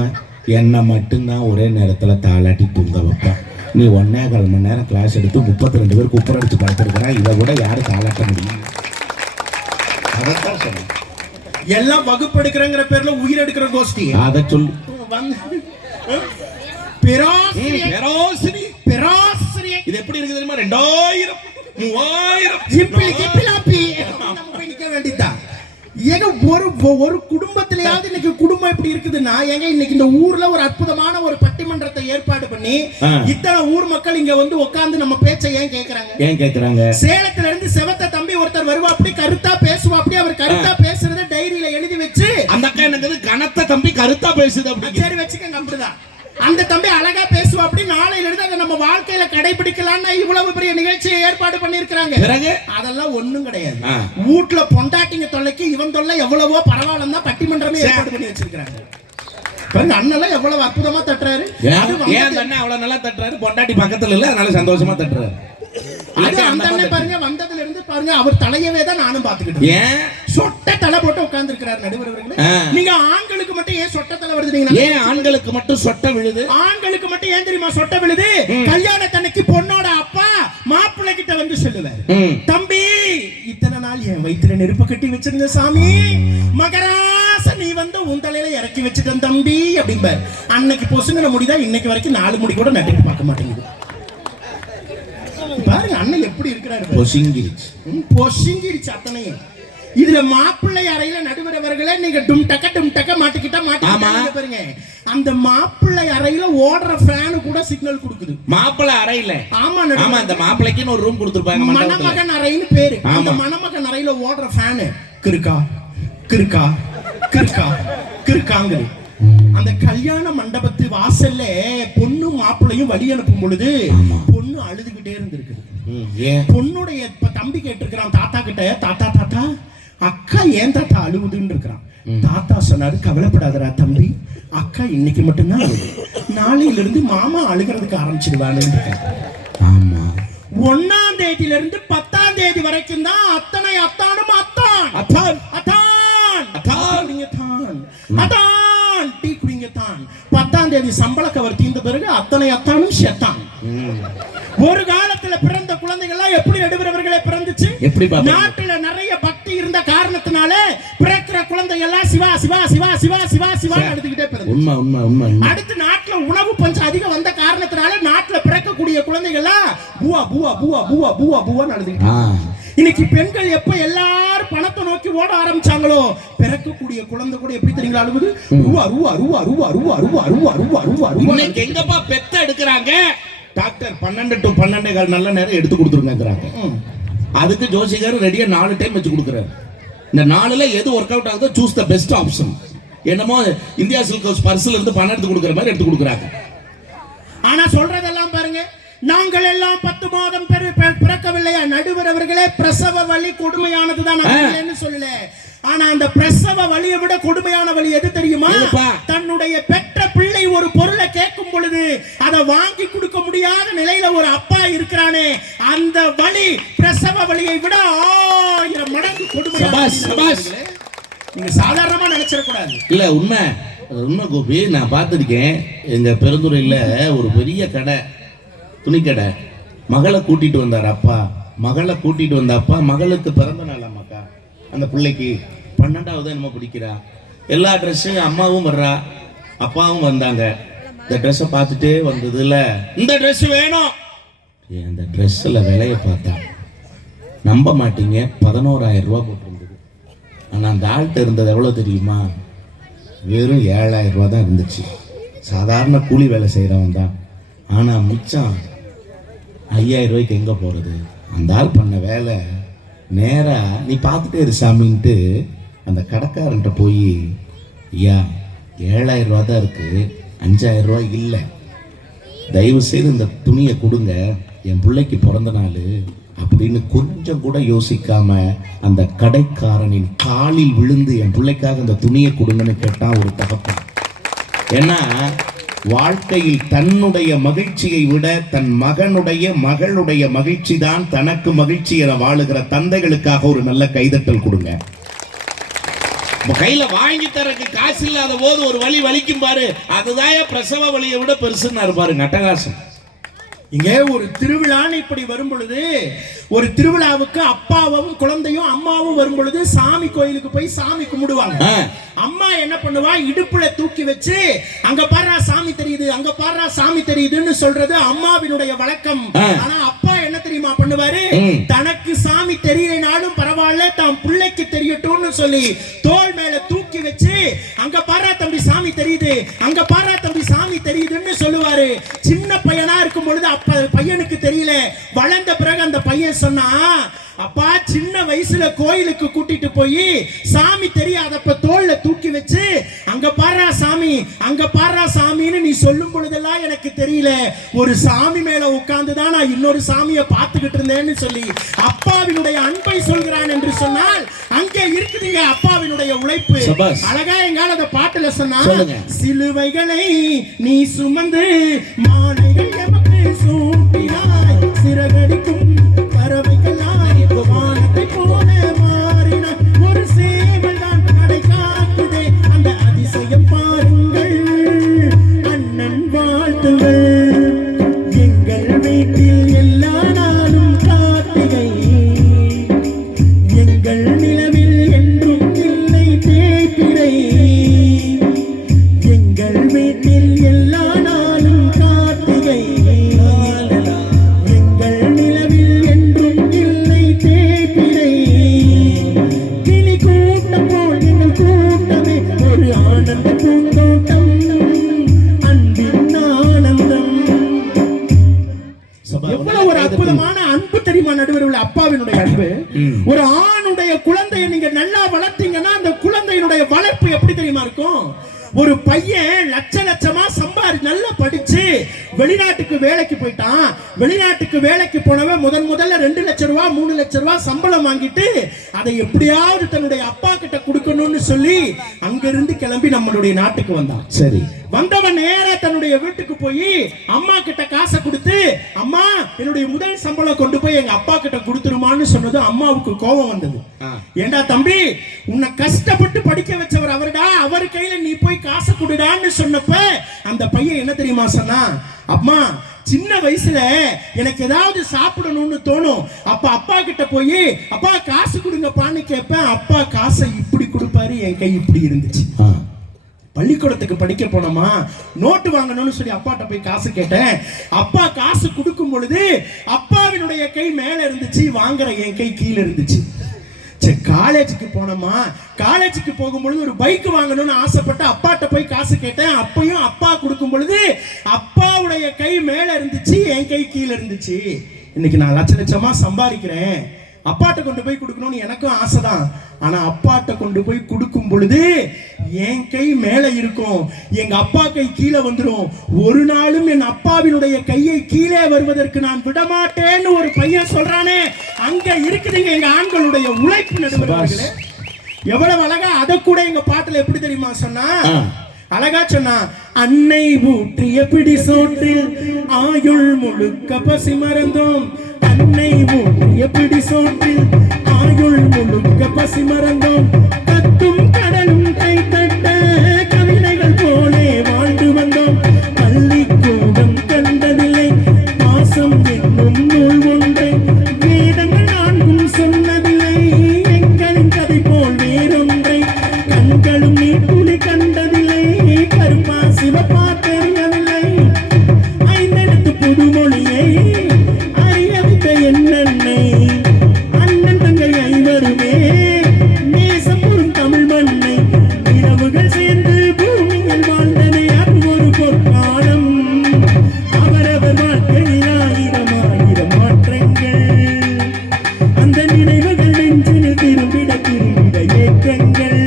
என்ன மட்டும்தான் ஒரே நேரத்துல தாளாட்டி தூங்க வைப்பா. நீ 1.25 மணி நேரம் கிளாஸ் எடுத்து 32 பேர் குப்பர் அடிச்சு படுத்திருக்கிறா, இதை விட யாரு தாளாட்ட முடியும்? அதைத்தான் சொன்ன. எல்லாம் வகுப்பு எடுக்கிறங்கிற பேர்ல உயிர் எடுக்கிற கோஷ்டி. அதை சொல்லு. இது எப்படி இருக்கு தெரியுமா? 2000 3000 ஜிப்பிலி கிப்பிலாப்பி நம்ம போய் நிக்க வேண்டியதா. ஏங்க ஒரு குடும்பத்திலேயாவது இன்னைக்கு குடும்பம் எப்படி இருக்குதுன்னா, ஏங்க இன்னைக்கு இந்த ஊர்ல ஒரு அற்புதமான ஒரு பட்டிமன்றத்தை ஏற்பாடு பண்ணி இத்தனை ஊர் மக்கள் இங்க வந்து உட்கார்ந்து நம்ம பேச்சை ஏன் கேக்குறாங்க? சேலத்துல இருந்து செவத்த தம்பி ஒருத்தர் வருவா, அப்படி கருத்தா பேசுவா, அப்படி அவர் கருத்தா பேசுறத டைரியில எழுதி வச்சு, அந்த அக்கா என்னது கனத்த தம்பி கருத்தா பேசுது அப்படி சரி வச்சுக்கங்க, அப்படிதான் அந்த தம்பி அழகா பேசுவா, அப்படி நாளையில இருந்து அதை நம்ம வாழ்க்கையில கடைபிடிக்கலாம்னு இவ்வளவு பெரிய நிகழ்ச்சியை ஏற்பாடு பண்ணிருக்காங்க. பிறகு அதெல்லாம் ஒண்ணும் கிடையாது. வீட்டுல பொண்டாட்டிங்க தொல்லைக்கு இவன் தொல்லை எவ்வளவோ பரவாயில்ல தான் பட்டிமன்றமே ஏற்பாடு பண்ணி வச்சிருக்காங்க. அண்ணெல்லாம் எவ்வளவு அற்புதமா தட்டுறாரு. ஏன் அண்ணன் அவ்வளவு நல்லா தட்டுறாரு? பொண்டாட்டி பக்கத்துல இல்ல, அதனால சந்தோஷமா தட்டுறாரு. அது அந்த அண்ணன் பாருங்க, வந்ததுல இருந்து பாருங்க, அவர் தலையவே தான் நானும் பாத்துக்கிட்டேன். ஏன் சொட்ட தலை போட்டு உட்கார்ந்து இருக்கிறார் நடுவர் அவர்களே. நீங்க ஆண்களுக்கு மட்டும் ஏன் சொட்ட தலை வருது? ஏன் ஆண்களுக்கு மட்டும் சொட்ட விழுது? ஆண்களுக்கு மட்டும் ஏன் தெரியுமா சொட்ட விழுது? கல்யாணத்தன்னைக்கு பொண்ணோட அப்பா மாப்பிள்ளை கிட்ட வந்து சொல்லுவார், தம்பி இத்தனை நாள் என் வயிற்றுல நெருப்பு கட்டி வச்சிருந்த சாமி, மகராச நீ வந்து உன் தலையில இறக்கி வச்சுட்டேன் தம்பி அப்படிம்பார். அன்னைக்கு பொசுங்கிற முடிதான் இன்னைக்கு வரைக்கும் 4 முடி கூட நட்டுக்கு பார்க்க மாட்டேங்குது. பாருங்க அண்ணன் எப்படி இருக்கிறாரு, பொசிங்கிருச்சு அத்தனையும். இதுல மாப்பிள்ளை அறையில நடுவர் அவர்களே நீங்க டும் டக்க மாட்டிக்கிட்டா பாருங்க, அந்த மாப்பிள்ளை அறையில ஓடுற ஃபேன் கூட சிக்னல் கொடுக்குது. மாப்பிள்ளை அறையில? ஆமா ஆமா, அந்த மாப்பிள்ளைக்குன்னு ஒரு ரூம் கொடுத்திருப்பாங்க, மணமகன் அறைன்னு பேரு. அந்த மணமகன் அறையில ஓடுற ஃபேன் கிறுக்கா கிறுக்கா கிறுக்கா கிறுக்காங்குது. அந்த கல்யாண மண்டபத்து வாசல்ல பொண்ணு மாப்பிள்ளையும் வழி அனுப்பும் பொழுது பொண்ணு அழுதுகிட்டே இருந்திருக்குது. பொண்ணுடைய தம்பி கேட்டிருக்கிறான் தாத்தா கிட்ட, தாத்தா அக்கா ஏன் தாத்தா அழுவுதுன்னு இருக்கிறான். தாத்தா சொன்னாரு, கவலைப்படாதரா தம்பி, அக்கா இன்னைக்கு மட்டும்தான் அழுது, நாளையில இருந்து மாமா அழுகிறதுக்கு ஆரம்பிச்சிடுவான்னு. ஆமா, 1ஆம் தேதியில இருந்து 10ஆம் தேதி வரைக்கும் தான் அத்தனை அத்தானும் அத்தான் அத்தான் அத்தான் அத்தான் அத்தான் டீ குடிங்க தான். 10ஆம் தேதி சம்பள கவர் தீர்ந்த பிறகு அத்தனை அத்தானும் செத்தான். ஒரு காலத்துல பிறந்த குழந்தைகள் எப்படி நடுவரவர்களே பிறந்துச்சு? நாட்டுல நிறைய பக்தி இருந்த காரணத்தினால பிறக்கிற குழந்தை எல்லாம் சிவா சிவா சிவா சிவா சிவா சிவா எடுத்துக்கிட்டே பிறந்துச்சு. அடுத்து நாட்டுல உணவு பஞ்சம் அதிகம் வந்த காரணத்தினால நாட்டுல பிறக்கக்கூடிய குழந்தைகள்லாம் பூவா பூவா பூவா பூவா பூவா பூவா நடந்துக்கிட்டு. இன்னைக்கு பெண்கள் எப்ப எல்லாரும் பணத்தை நோக்கி ஓட ஆரம்பிச்சாங்களோ பிறக்கக்கூடிய குழந்தை கூட எப்படி தெரியுங்களா அழுகுது? ரூவா ரூவா ரூவா ரூவா ரூவா ரூவா ரூவா ரூவா ரூவா ரூவா. இன்னைக்கு எங்கப்பா பெத்த எடுக்கிறாங்க? டாக்டர் 12 to 12 நல்ல நேரம் எடுத்து கொடுத்துருங்கிறாங்க. அதுக்கு ஜோசிகார் ரெடியா 4 டைம் வச்சு கொடுக்குறாரு. இந்த 4ல எது ஒர்க் அவுட் ஆகுதோ சூஸ் த பெஸ்ட் ஆப்ஷன். என்னமோ இந்தியா சில்க் ஹவுஸ் பர்ஸ்ல இருந்து பணம் எடுத்து கொடுக்குற மாதிரி எடுத்து கொடுக்குறாங்க. ஆனா சொல்றதெல்லாம் பாருங்க, நாங்கள் எல்லாம் 10 மாதம் பிறக்கவில்லையா நடுவர் அவர்களே, பிரசவ வலி கொடுமையானதுதான் சொல்லல. ஆனா அந்த பிரசவ வலியை விட கொடுமையான வலி எது தெரியுமா? தன்னுடைய பெற்ற பிள்ளை ஒரு பொருளை கேட்கும் பொழுது அதை வாங்கி கொடுக்க முடியாத நிலையில ஒரு அப்பா இருக்கிறானே, அந்த வலி பிரசவ வலியை விட 1000 மடங்கு கொடுமை. நீங்க சாதாரணமா நினைச்சிடக்கூடாது. இல்ல உண்மை கோபி, நான் பார்த்திருக்கேன். எங்க பெருந்துறையில ஒரு பெரிய கடை, துணி கடை. மகளை கூட்டிட்டு வந்தார் அப்பா. மகளுக்கு பிறந்த நாள் அம்மாக்கா, அந்த பிள்ளைக்கு 12வது என்னமோ பிடிக்கிறா. எல்லா ட்ரெஸ்ஸும் அம்மாவும் வர்றா, அப்பாவும் வந்தாங்க. இந்த ட்ரெஸ்ஸை பார்த்துட்டே வந்ததுல இந்த ட்ரெஸ் வேணும். அந்த ட்ரெஸ்ஸில் விலையை பார்த்தா நம்ப மாட்டீங்க, 11,000 ரூபா போட்டிருந்தது. ஆனால் அந்த ஆள்கிட்ட இருந்தது எவ்வளோ தெரியுமா? வெறும் 7,000 ரூபா தான் இருந்துச்சு. சாதாரண கூலி வேலை செய்கிறவன் தான். ஆனால் மிச்சம் 5,000 ரூபாய்க்கு எங்கே போகிறது? அந்த ஆள் பண்ண வேலை நேரா நீ பார்த்துட்டே இரு சாமின்ட்டு அந்த கடைக்காரன்ட்ட போய், ஐயா 7,000 ரூபா தான் இருக்குது, 5,000 ரூபா இல்லை, தயவு செய்து இந்த துணியை கொடுங்க, என் பிள்ளைக்கு பிறந்த நாள் அப்படின்னு கொஞ்சம் கூட யோசிக்காம அந்த கடைக்காரனின் காலில் விழுந்து என் பிள்ளைக்காக அந்த துணியை கொடுங்கன்னு கேட்டான் ஒரு தகப்பன். ஏன்னா வாழ்க்கையில் தன்னுடைய மகிழ்ச்சியை விட தன் மகளுடைய மகிழ்ச்சி தான் தனக்கு மகிழ்ச்சி என வாழுகிற தந்தைகளுக்காக ஒரு நல்ல கைதட்டல் கொடுங்க. கையில வாங்கி தரக்கு காசு இல்லாத போது ஒரு வலி வலிக்கும் பாரு, அதுதான் பிரசவ வலியை விட பெருசுன்னு பாருங்க. அட்டகாசம். இங்கே ஒரு திருவிழான்னு இப்படி வரும் பொழுது, ஒரு திருவிழாவுக்கு அப்பாவும் குழந்தையும் அம்மாவும் வரும் பொழுது சாமி கோயிலுக்கு போய் சாமி கும்பிடுவாங்க. அம்மா என்ன பண்ணுவா, இடுப்புல தூக்கி வச்சு அங்க பாரா சாமி தெரியுது, அங்க பாரா சாமி தெரியுதுன்னு சொல்றது அம்மாவினுடைய வழக்கம். ஆனா அப்பா என்ன தெரியுமா தெரியுமா பண்ணுவாரு? தனக்கு சாமி தெரியலனாலும் பரவாயில்ல, தான் பிள்ளைக்கு தெரியட்டும்னு சொல்லி தோள் மேல தூக்கி வச்சு, அங்க பாரா தம்பி சாமி தெரியுது, அங்க பாரா தம்பி சாமி தெரியுதுன்னு சொல்லுவாரு. சின்ன பையனா இருக்கும் பொழுது அப்ப பையனுக்கு தெரியல. வளர்ந்த பிறகு அந்த பையன் சொன்னா, அப்பா சின்ன வயசுல கோயிலுக்கு கூட்டிட்டு போய் சாமி தெரியாதப்ப தோல்ல தூக்கி வச்சு, அங்க பாரா சாமி, அங்க பாரா சாமின்னு நீ சொல்லும் பொழுதெல்லாம் எனக்கு தெரியல, ஒரு சாமி மேல உட்கார்ந்துதான் நான் இன்னொரு சாமியை பார்த்துக்கிட்டு இருந்தேன்னு சொல்லி அப்பாவினுடைய அன்பை சொல்கிறான் என்று சொன்னால் அங்கே இருக்குதுங்க அப்பாவினுடைய உழைப்பு. அழகா எங்கால அந்த பாட்டுல சொன்னா, சிலுவைகளை நீ சுமந்து மாலைகள் எமக்கு சூட்டினாய், சிறகடிக்கும் பறவைகளாய் வானத்தை போல மாறினாய், ஒரு சேவல் தான் நடை காக்குதே, அந்த அதிசயம் பாருங்கள், அண்ணன் வாழ்த்துங்கள். எங்கள் வீட்டில் எல்லா நாளும் கார்த்திகை, எங்கள் நிலவில் என்றும் இல்லை தேய்பிறை, எங்கள் வீட்டில் எல்லா நாளும் கார்த்திகை, எங்கள் நிலவில் என்றும் இல்லை தேய்பிறை, கிளி கூட்டம் போல் எங்கள் கூட்டமே ஒரு ஆனந்த பூந்தோட்டம், அன்பின் ஆனந்தம். எவ்வளவு ஒரு அற்புதமான அன்பு தெரியுமா நடுவர்களே, அப்பாவினுடைய அன்பு. ஒரு ஆணுடைய குழந்தையை நீங்க நல்லா வளர்த்தீங்கன்னா அந்த குழந்தையினுடைய வளர்ப்பு எப்படி தெரியுமா இருக்கும்? ஒரு பையன் லட்சமா சம்பாதி நல்லா படிச்சு வெளிநாட்டுக்கு வேலைக்கு போயிட்டான். வெளிநாட்டுக்கு வேலைக்கு போனவன் முதல்ல 2 லட்சம் ரூபாய் 3 லட்சம் ரூபாய் சம்பளம் வாங்கிட்டு அதை எப்படியாவது தன்னுடைய அப்பா கிட்ட கொடுக்கணும்னு சொல்லி அங்கிருந்து கிளம்பி நம்மளுடைய நாட்டுக்கு வந்தான். சரி, வந்தவன் நேரா தன்னுடைய வீட்டுக்கு போய் அம்மா கிட்ட காசை கொடுத்து, அம்மா என்னுடைய முதல் சம்பளம் கொண்டு போய் எங்க அப்பா கிட்ட கொடுத்துருமான்னு சொன்னது அம்மாவுக்கு கோபம் வந்தது. ஏண்டா தம்பி, உன்னை கஷ்டப்பட்டு படிக்க வச்சவர் அவர்டா, அவர் கையில நீ போய் காசை கொடுடான்னு சொன்னப்ப அந்த பையன் என்ன தெரியுமா சொன்னா, அம்மா சின்ன வயசுல எனக்கு ஏதாவது சாப்பிடணும்னு தோணும், அப்ப அப்பா கிட்ட போய் அப்பா காசு கொடுங்கப்பான்னு கேட்பேன், அப்பா காசை இப்படி கொடுப்பாரு, என் கை இப்படி இருந்துச்சு. பள்ளிக்கூடத்துக்கு படிக்க போனோமா, நோட்டு வாங்கணும்னு சொல்லி அப்பாட்ட போய் காசு கேட்டேன், அப்பா காசு கொடுக்கும் பொழுது அப்பாவினுடைய கை மேல இருந்துச்சு, வாங்குற என் கை கீழே இருந்துச்சு. சரி, காலேஜுக்கு போனோமா, காலேஜுக்கு போகும்பொழுது ஒரு பைக் வாங்கணும்னு ஆசைப்பட்டு அப்பாட்ட போய் காசு கேட்டேன், அப்பையும் அப்பா கொடுக்கும் பொழுது அப்பாவுடைய கை மேல இருந்துச்சு, என் கை கீழே இருந்துச்சு. இன்னைக்கு நான் லட்சமா சம்பாதிக்கிறேன், அப்பாட்ட கொண்டு போய் கொடுக்கணும்னு எனக்கும் ஆசைதான். ஆனா அப்பாட்ட கொண்டு போய் கொடுக்கும் பொழுது என் கை மேல இருக்கும், எங்க அப்பா கை கீழே வந்துடும். ஒரு நாளும் என் அப்பாவினுடைய கையை கீழே வருவதற்கு நான் விடமாட்டேன்னு ஒரு பையன் சொல்றானே, அங்க இருக்குதுங்க எங்க ஆண்களுடைய உழைப்பு நடுவர்களே. எவ்வளவு அழகா அதை கூட எங்க பாட்டுல எப்படி தெரியுமா சொன்னா, அழகா சொன்னா, அன்னை ஊற்றிய பிடி சோற்றில் ஆயுள் முழுக்க பசி மறந்தோம், அன்னை ஊற்றிய பிடி சோற்றில் ஆயுள் முழுக்க பசி மறந்தோம், கத்தும் கடலும் கை தட்ட கவிதைகள் போலே வாழ்ந்து வந்தோம், பள்ளிக்கூடம் கண்டதில்லை மாசம் என்னும் நூல் ஒன்றை வேதங்கள் 4 சொன்னதில்லை, எங்களின் கதை போல் வேறொன்றை கண்களும் நீ துளி கண்டதில்லை, கருப்பா சிவப்பா தெரியவில்லை, 5 எழுத்து புதுமொழியை அறியவித்த என்னை அண்ணன் தங்கை ஐவருமே நேசம் புறும் தமிழ் மண்ணை இரவுகள் சேர்ந்து பூமியில் வாழ்ந்தனை அது ஒரு பொற்காலம், அவரவர் வாழ்க்கையில் 1000 மாற்றங்கள், அந்த நினைவுகள் நெஞ்சினில் திரும்பிட ஏக்கங்கள்,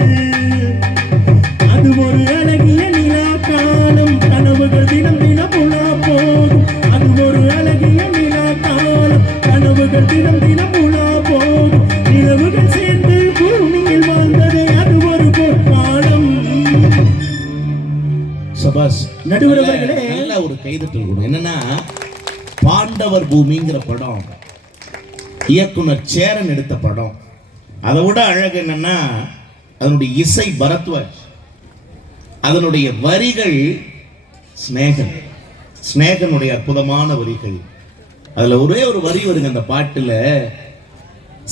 அது ஒரு அழகிய நிலா காலம், கனவுகள் தினம் தினம் உலா போகும், அது ஒரு அழகிய நிலா காலம், கனவுகள் தினம் தினம் உலா போகும், நிலவுகள் சேர்ந்து பூமியில் வாழ்ந்ததே அது ஒரு பொற்காலம். சபாஸ் நடுவர்களே, நல்ல ஒரு கைதட்டல் கூட. என்னன்னா, பாண்டவர் பூமிங்கிற படம் இயக்குனர் சேரன் எடுத்த படம். அதை விட அழகு என்னன்னா, அதனுடைய இசை பரத்வாஜ், அதனுடைய வரிகள் ஸ்நேகனுடைய அற்புதமான வரிகள். அதுல ஒரே ஒரு வரி வருங்க அந்த பாட்டுல,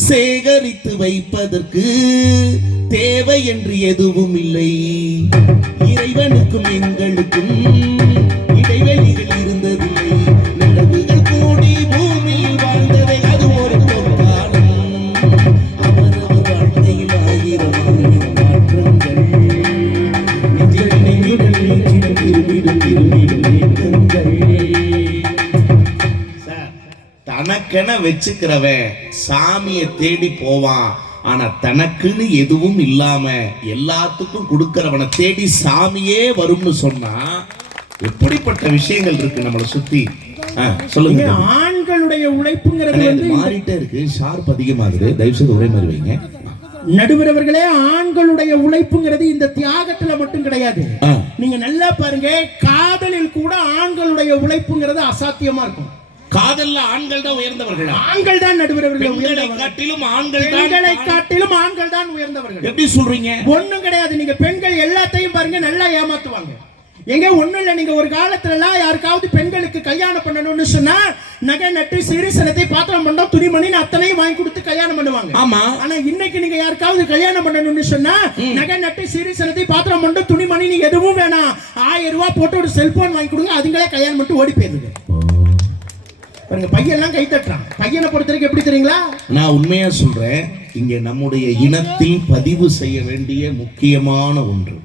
சேகரித்து வைப்பதற்கு தேவை என்று எதுவும் இல்லை, இறைவனுக்கும் எங்களுக்கும் இடைவெளிகள் இருந்ததில்லை, நிலவுகள் கூடி பூமியில் வாழ்ந்ததே தனக்கென வச்சுக்கிறவன் சாமியை தேடி போவான். ஆனா தனக்குன்னு எதுவும் இல்லாம எல்லாத்துக்கும் கொடுக்கிறவனை தேடி சாமியே வரும்னு சொன்னா எப்படிப்பட்ட விஷயங்கள் இருக்கு நம்மளை சுத்தி. சொல்லுங்க. ஆண்களுடைய உழைப்புங்கிறது வந்து மாறிட்டே இருக்கு, ஷார்ப் அதிகமாகுது, தயவு செய்து ஒரே மாதிரி வைங்க. நடுவர் அவர்களே, ஆண்களுடைய உழைப்புங்கிறது இந்த தியாகத்துல மட்டும் கிடையாது. நீங்க நல்லா பாருங்க, காதலில் கூட ஆண்களுடைய உழைப்புங்கிறது அசாத்தியமா இருக்கும். காதல்ல ஆண்கள் தான் உயர்ந்தவர்கள். ஆண்கள் தான் நடுவர் அவர்கள் உயர்ந்தவர்கள் காட்டிலும் ஆண்கள் தான் உயர்ந்தவர்கள். எப்படி சொல்றீங்க? ஒண்ணும் கிடையாது. நீங்க பெண்கள் எல்லாத்தையும் பாருங்க, நல்லா ஏமாத்துவாங்க. எங்க ஒண்ணும் இல்ல, நீங்க ஒரு காலத்துல எல்லாம் யாருக்காவது பெண்களுக்கு கல்யாணம் பண்ணணும்னு சொன்னா நகை நட்டு சிறுசனத்தை பாத்திரம் பண்ணோம் துணிமணி அத்தனையும் வாங்கி கொடுத்து கல்யாணம் பண்ணுவாங்க. ஆமா. ஆனா இன்னைக்கு நீங்க யாருக்காவது கல்யாணம் பண்ணணும்னு சொன்னா நகை நட்டு சிறுசனத்தை பாத்திரம் பண்ணோம் துணிமணி நீங்க எதுவும் வேணாம், 1000 ரூபாய் போட்டு ஒரு செல்போன் வாங்கி கொடுங்க, அதுங்களே கல்யாணம் பண்ணிட்டு ஓடி போயிருங்க. பாருங்க, பையன்லாம் கை தட்டுறான். பையனை பொறுத்த வரைக்கும் எப்படி தெரியுங்களா? நான் உண்மையா சொல்றேன், இங்க நம்முடைய இனத்தில் பதிவு செய்ய வேண்டிய முக்கியமான ஒன்று.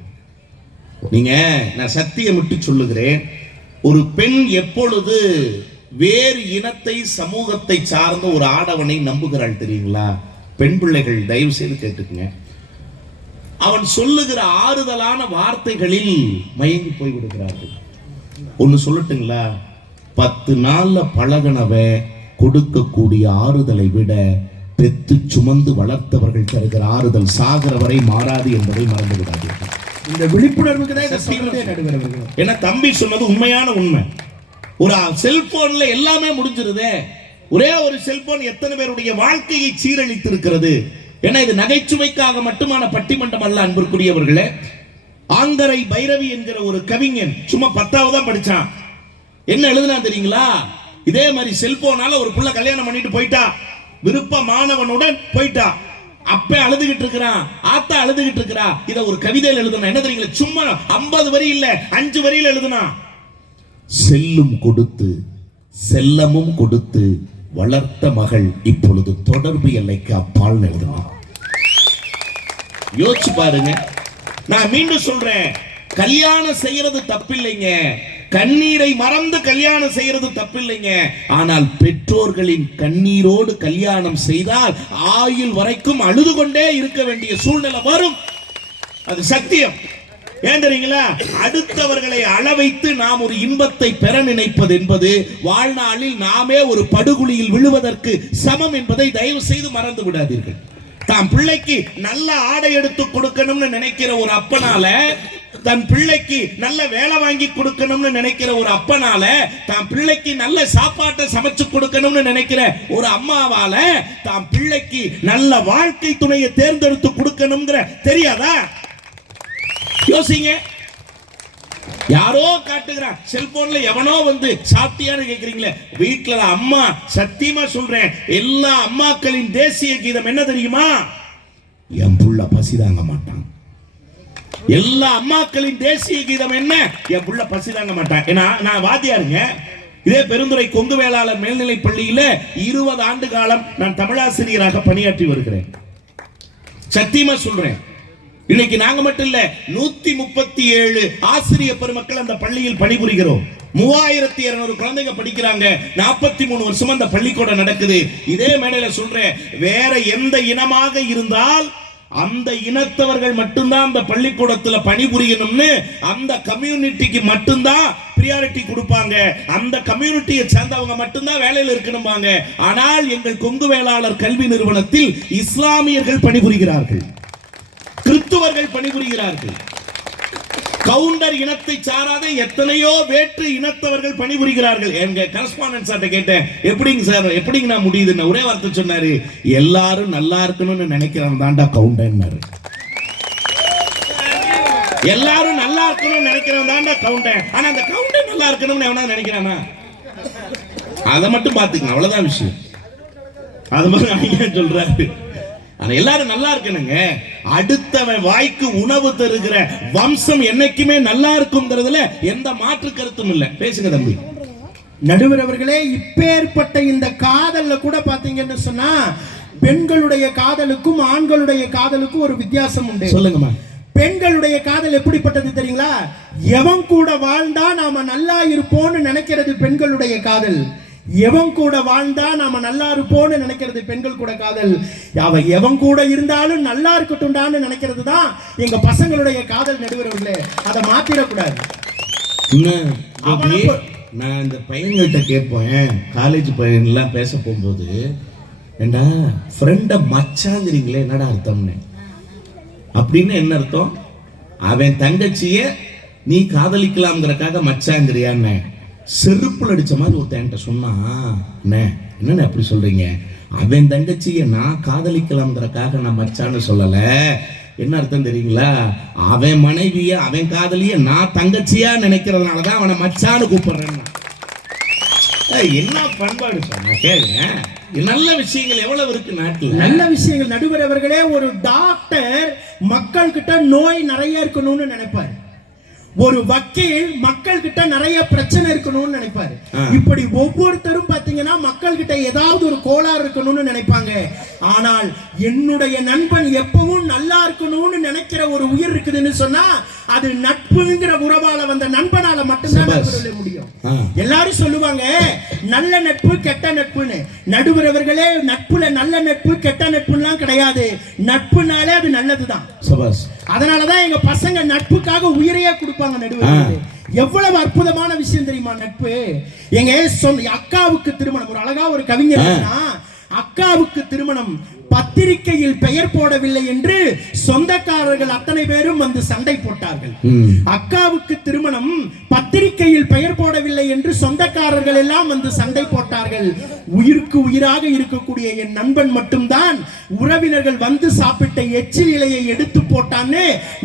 நீங்க, நான் சத்தியமிட்டு சொல்லுகிறேன், ஒரு பெண் எப்பொழுது வேறு இனத்தை சமூகத்தை சார்ந்த ஒரு ஆடவனை நம்புகிறாள் தெரியுங்களா? பெண் பிள்ளைகள் தயவு செய்து கேட்டுக்குங்க. அவன் சொல்லுகிற ஆறுதலான வார்த்தைகளில் மயங்கி போய் விடுகிறார்கள். ஒன்னு சொல்லட்டுங்களா? 10 நாள்ல பழகனவ கொடுக்கக்கூடிய ஆறுதலை விட பெத்து சுமந்து வளர்த்தவர்கள் தருகிற ஆறுதல் சாகர வரை மாறாது என்பதை மறந்து விடாதீர்கள். இந்த விழிப்புணர்வுக்கு தான் என்ன தம்பி சொன்னது உண்மையான உண்மை. ஒரு செல்போன்ல எல்லாமே முடிஞ்சிருதே. ஒரே ஒரு செல்போன் எத்தனை பேருடைய வாழ்க்கையை சீரழித்து இருக்கிறது. ஏன்னா இது நகைச்சுவைக்காக மட்டுமான பட்டிமன்றம் அல்ல அன்பிற்குரியவர்களே. ஆங்கரை பைரவி என்கிற ஒரு கவிஞன் சும்மா 10வது தான் படிச்சான். என்ன எழுதுனா தெரியுங்களா? இதே மாதிரி செல்போனால ஒரு புள்ள கல்யாணம் பண்ணிட்டு போயிட்டா, விருப்பமானவனுடன் போயிட்டா, அப்ப அழுதுகிட்டு இருக்கிறான், ஆத்தா அழுதுகிட்டு இருக்கிறா. இத ஒரு கவிதையில் எழுதுனா என்ன தெரியுங்களா? சும்மா 50 வரி இல்ல, 5 வரியில் எழுதுனா, செல்லும் கொடுத்து செல்லமும் கொடுத்து வளர்த்த மகள் இப்பொழுது தொடர்பு எல்லைக்கு அப்பால் எழுதுனா. யோசிச்சு பாருங்க. நான் மீண்டும் சொல்றேன், கல்யாணம் செய்யறது தப்பில்லைங்க, கண்ணீரை மறந்து கல்யாணம் செய்யறது தப்பில்லைங்க. ஆனால் பெற்றோர்களின் கண்ணீரோடு கல்யாணம் செய்தால் ஆயுள் வரைக்கும் அழுது கொண்டே இருக்க வேண்டிய சூழ்நிலை வரும். அது சத்தியம். ஏன் தெரியுங்களா? அடுத்தவர்களை அள வைத்து நாம் ஒரு இன்பத்தை பெற நினைப்பது என்பது வாழ்நாளில் நாமே ஒரு படுகுழியில் விழுவதற்கு சமம் என்பதை தயவு செய்து மறந்து விடாதீர்கள். தான் பிள்ளைக்கு நல்ல ஆடை எடுத்து கொடுக்கணும்னு நினைக்கிற ஒரு அப்பனால, தன் பிள்ளைக்கு நல்ல வேலை வாங்கி கொடுக்கணும்னு நினைக்கிற ஒரு அப்பனால, தான் பிள்ளைக்கு நல்ல சாப்பாட்டை சமைச்சு கொடுக்கணும்னு நினைக்கிற ஒரு அம்மாவால தான் பிள்ளைக்கு நல்ல வாழ்க்கை துணையை தேர்ந்தெடுத்து கொடுக்கணும்ங்கிற தெரியாதா? யோசிங்க. யாரோ காட்டுகிறான், செல்போன்ல எவனோ வந்து சாப்பிட்டியான்னு கேக்குறீங்களே. வீட்டுல அம்மா, சத்தியமா சொல்றேன், எல்லா அம்மாக்களின் தேசிய கீதம் என்ன தெரியுமா? என் புள்ள பசிதாங்க மாட்டான். எல்லா அம்மாக்களின் தேசிய கீதம் என்ன? என் புள்ள பசிதாங்க மாட்டான். ஏன்னா நான் வாத்தியாருங்க. இதே பெருந்துறை கொங்கு வேளாளர் மேல்நிலை பள்ளியில 20 ஆண்டு காலம் நான் தமிழாசிரியராக பணியாற்றி வருகிறேன். சத்தியமா சொல்றேன். இன்னைக்கு நாங்க மட்டும் இல்ல, 137 ஆசிரியர் பெருமக்கள் அந்த பள்ளியில் பணிபுரிகிறோம். 3200 குழந்தைங்க படிக்கிறாங்க. 43 வருஷமா அந்த பள்ளிக்கூடம் நடக்குது. இதே மேடையில சொல்றேன், வேற எந்த இனமாக இருந்தால் அந்த இனத்தவர்கள் மட்டும்தான் அந்த பள்ளிக்கூடத்துல பணிபுரியணும்னு அந்த கம்யூனிட்டிக்கு மட்டும்தான் பிரியாரிட்டி கொடுப்பாங்க. அந்த கம்யூனிட்டியை சேர்ந்தவங்க மட்டும்தான் வேலையில் இருக்கணும்பாங்க. ஆனால் எங்கள் கொங்கு வேளாளர் கல்வி நிறுவனத்தில் இஸ்லாமியர்கள் பணிபுரிகிறார்கள், கிறிஸ்துவர்கள் பணிபுரிகிறார்கள், கவுண்டர் இனத்தை சாராத எத்தனையோ வேற்று இனத்தவர்கள் பணிபுரிகிறார்கள். எங்க கரஸ்பாண்டன்ட் சார்ட்ட கேட்டேன், எப்படிங்க சார், எப்படிங்க நான் முடியுதுன்னு ஒரே வார்த்தை சொன்னாரு, எல்லாரும் நல்லா இருக்கணும்னு நினைக்கிறவன் தாண்டா கவுண்டர். எல்லாரும் நல்லா இருக்கணும்னு நினைக்கிறவன் தாண்டா கவுண்டர். ஆனா அந்த கவுண்டர் நல்லா இருக்கணும்னு எவனா நினைக்கிறானா? அதை மட்டும் பாத்துக்கணும், அவ்வளவுதான் விஷயம். அது மாதிரி ஐயா சொல்றாரு, எல்லாரும் நல்லா இருக்கணுங்க. அடுத்தவன் வாய்க்கு உணவு தருகிற வம்சம் என்னைக்குமே நல்லா இருக்கும்ங்கிறதுல எந்த மாற்று கருத்தும் இல்லை. பேசுங்க தம்பி. நடுவர் அவர்களே, இப்பேற்பட்ட இந்த காதல்ல கூட பாத்தீங்கன்னு சொன்னா பெண்களுடைய காதலுக்கும் ஆண்களுடைய காதலுக்கும் ஒரு வித்தியாசம் உண்டு. சொல்லுங்கம்மா. பெண்களுடைய காதல் எப்படிப்பட்டது தெரியுங்களா? எவன் கூட வாழ்ந்தா நாம நல்லா இருப்போம்னு நினைக்கிறது பெண்களுடைய காதல். எவன் கூட வாழ்ந்தா நாம நல்லா இருப்போம்னு நினைக்கிறது பெண்கள் கூட காதல். அவ எவன் கூட இருந்தாலும் நல்லா இருக்கட்டும்டான்னு நினைக்கிறது தான் எங்க பசங்களுடைய காதல். நடுவர்களே, அதை மாத்திடக்கூடாது. நான் இந்த பையன்கள்ட்ட கேட்பேன், காலேஜ் பையன்லாம் பேச போகும்போது, ஏண்டா ஃப்ரெண்ட மச்சாங்கிறீங்களே என்னடா அர்த்தம்னு. அப்படின்னு என்ன அர்த்தம்? அவன் தங்கச்சிய நீ காதலிக்கலாம்ங்கிறக்காக மச்சாங்கிறியான்னு செருப்புல அடிச்ச மாதிரி ஒருத்தன்ட்ட சொன்னா, என்ன அப்படி சொல்றீங்க? அவன் தங்கச்சிய நான் காதலிக்கலாம்ங்கிறக்காக நான் மச்சான்னு சொல்லல. என்ன அர்த்தம் தெரியுங்களா? அவன் மனைவிய அவன் காதலிய நான் தங்கச்சியா நினைக்கிறதுனாலதான் அவனை மச்சான்னு கூப்பிடுறேன். என்ன பண்பாடு சொன்ன கேளுங்க. நல்ல விஷயங்கள் எவ்வளவு இருக்கு நாட்டில், நல்ல விஷயங்கள். நடுவர் அவர்களே, ஒரு டாக்டர் மக்கள் கிட்ட நோய் நிறைய இருக்கணும்னு நினைப்பாரு. ஒரு வக்கீல் மக்கள் கிட்ட நிறைய பிரச்சனை இருக்கணும்னு நினைப்பாரு. இப்படி ஒவ்வொருத்தரும் பாத்தீங்கன்னா மக்கள் கிட்ட ஏதாவது ஒரு கோளாறு இருக்கணும்னு நினைப்பாங்க. ஆனால் என்னுடைய நண்பன் எப்பவும் நல்லா இருக்கணும்னு நினைக்கிற ஒரு உயிர் இருக்குதுன்னு சொன்னா அது நட்புங்கிற உறவால வந்த நண்பனால மட்டும்தான் சொல்ல முடியும். எல்லாரும் சொல்லுவாங்க நல்ல நட்பு கெட்ட நட்புன்னு. நடுவர் அவர்களே, நட்புல நல்ல நட்பு கெட்ட நட்புலாம் கிடையாது. நட்புனாலே அது நல்லதுதான். அதனாலதான் எங்க பசங்க நட்புக்காக உயிரையே கொடுப்பாங்க. நடுவர், எவ்வளவு அற்புதமான விஷயம் தெரியுமா நட்பு? எங்க அக்காவுக்கு திருமணம், ஒரு அழகா ஒரு கவிஞர், அக்காவுக்கு திருமணம் பத்திரிகையில் பெயர் போடவில்லை என்று சொந்தக்காரர்கள் அத்தனை பேரும் வந்து சண்டை போட்டார்கள். அக்காவுக்கு திருமணம் பத்திரிகையில் பெயர் போடவில்லை என்று சொந்தக்காரர்கள் எல்லாம் வந்து சண்டை போட்டார்கள். உயிருக்கு உயிராக இருக்கக்கூடிய என் நண்பன் மட்டும்தான் உறவினர்கள் வந்து சாப்பிட்ட எச்சில் இலையை எடுத்து போட்டான்னு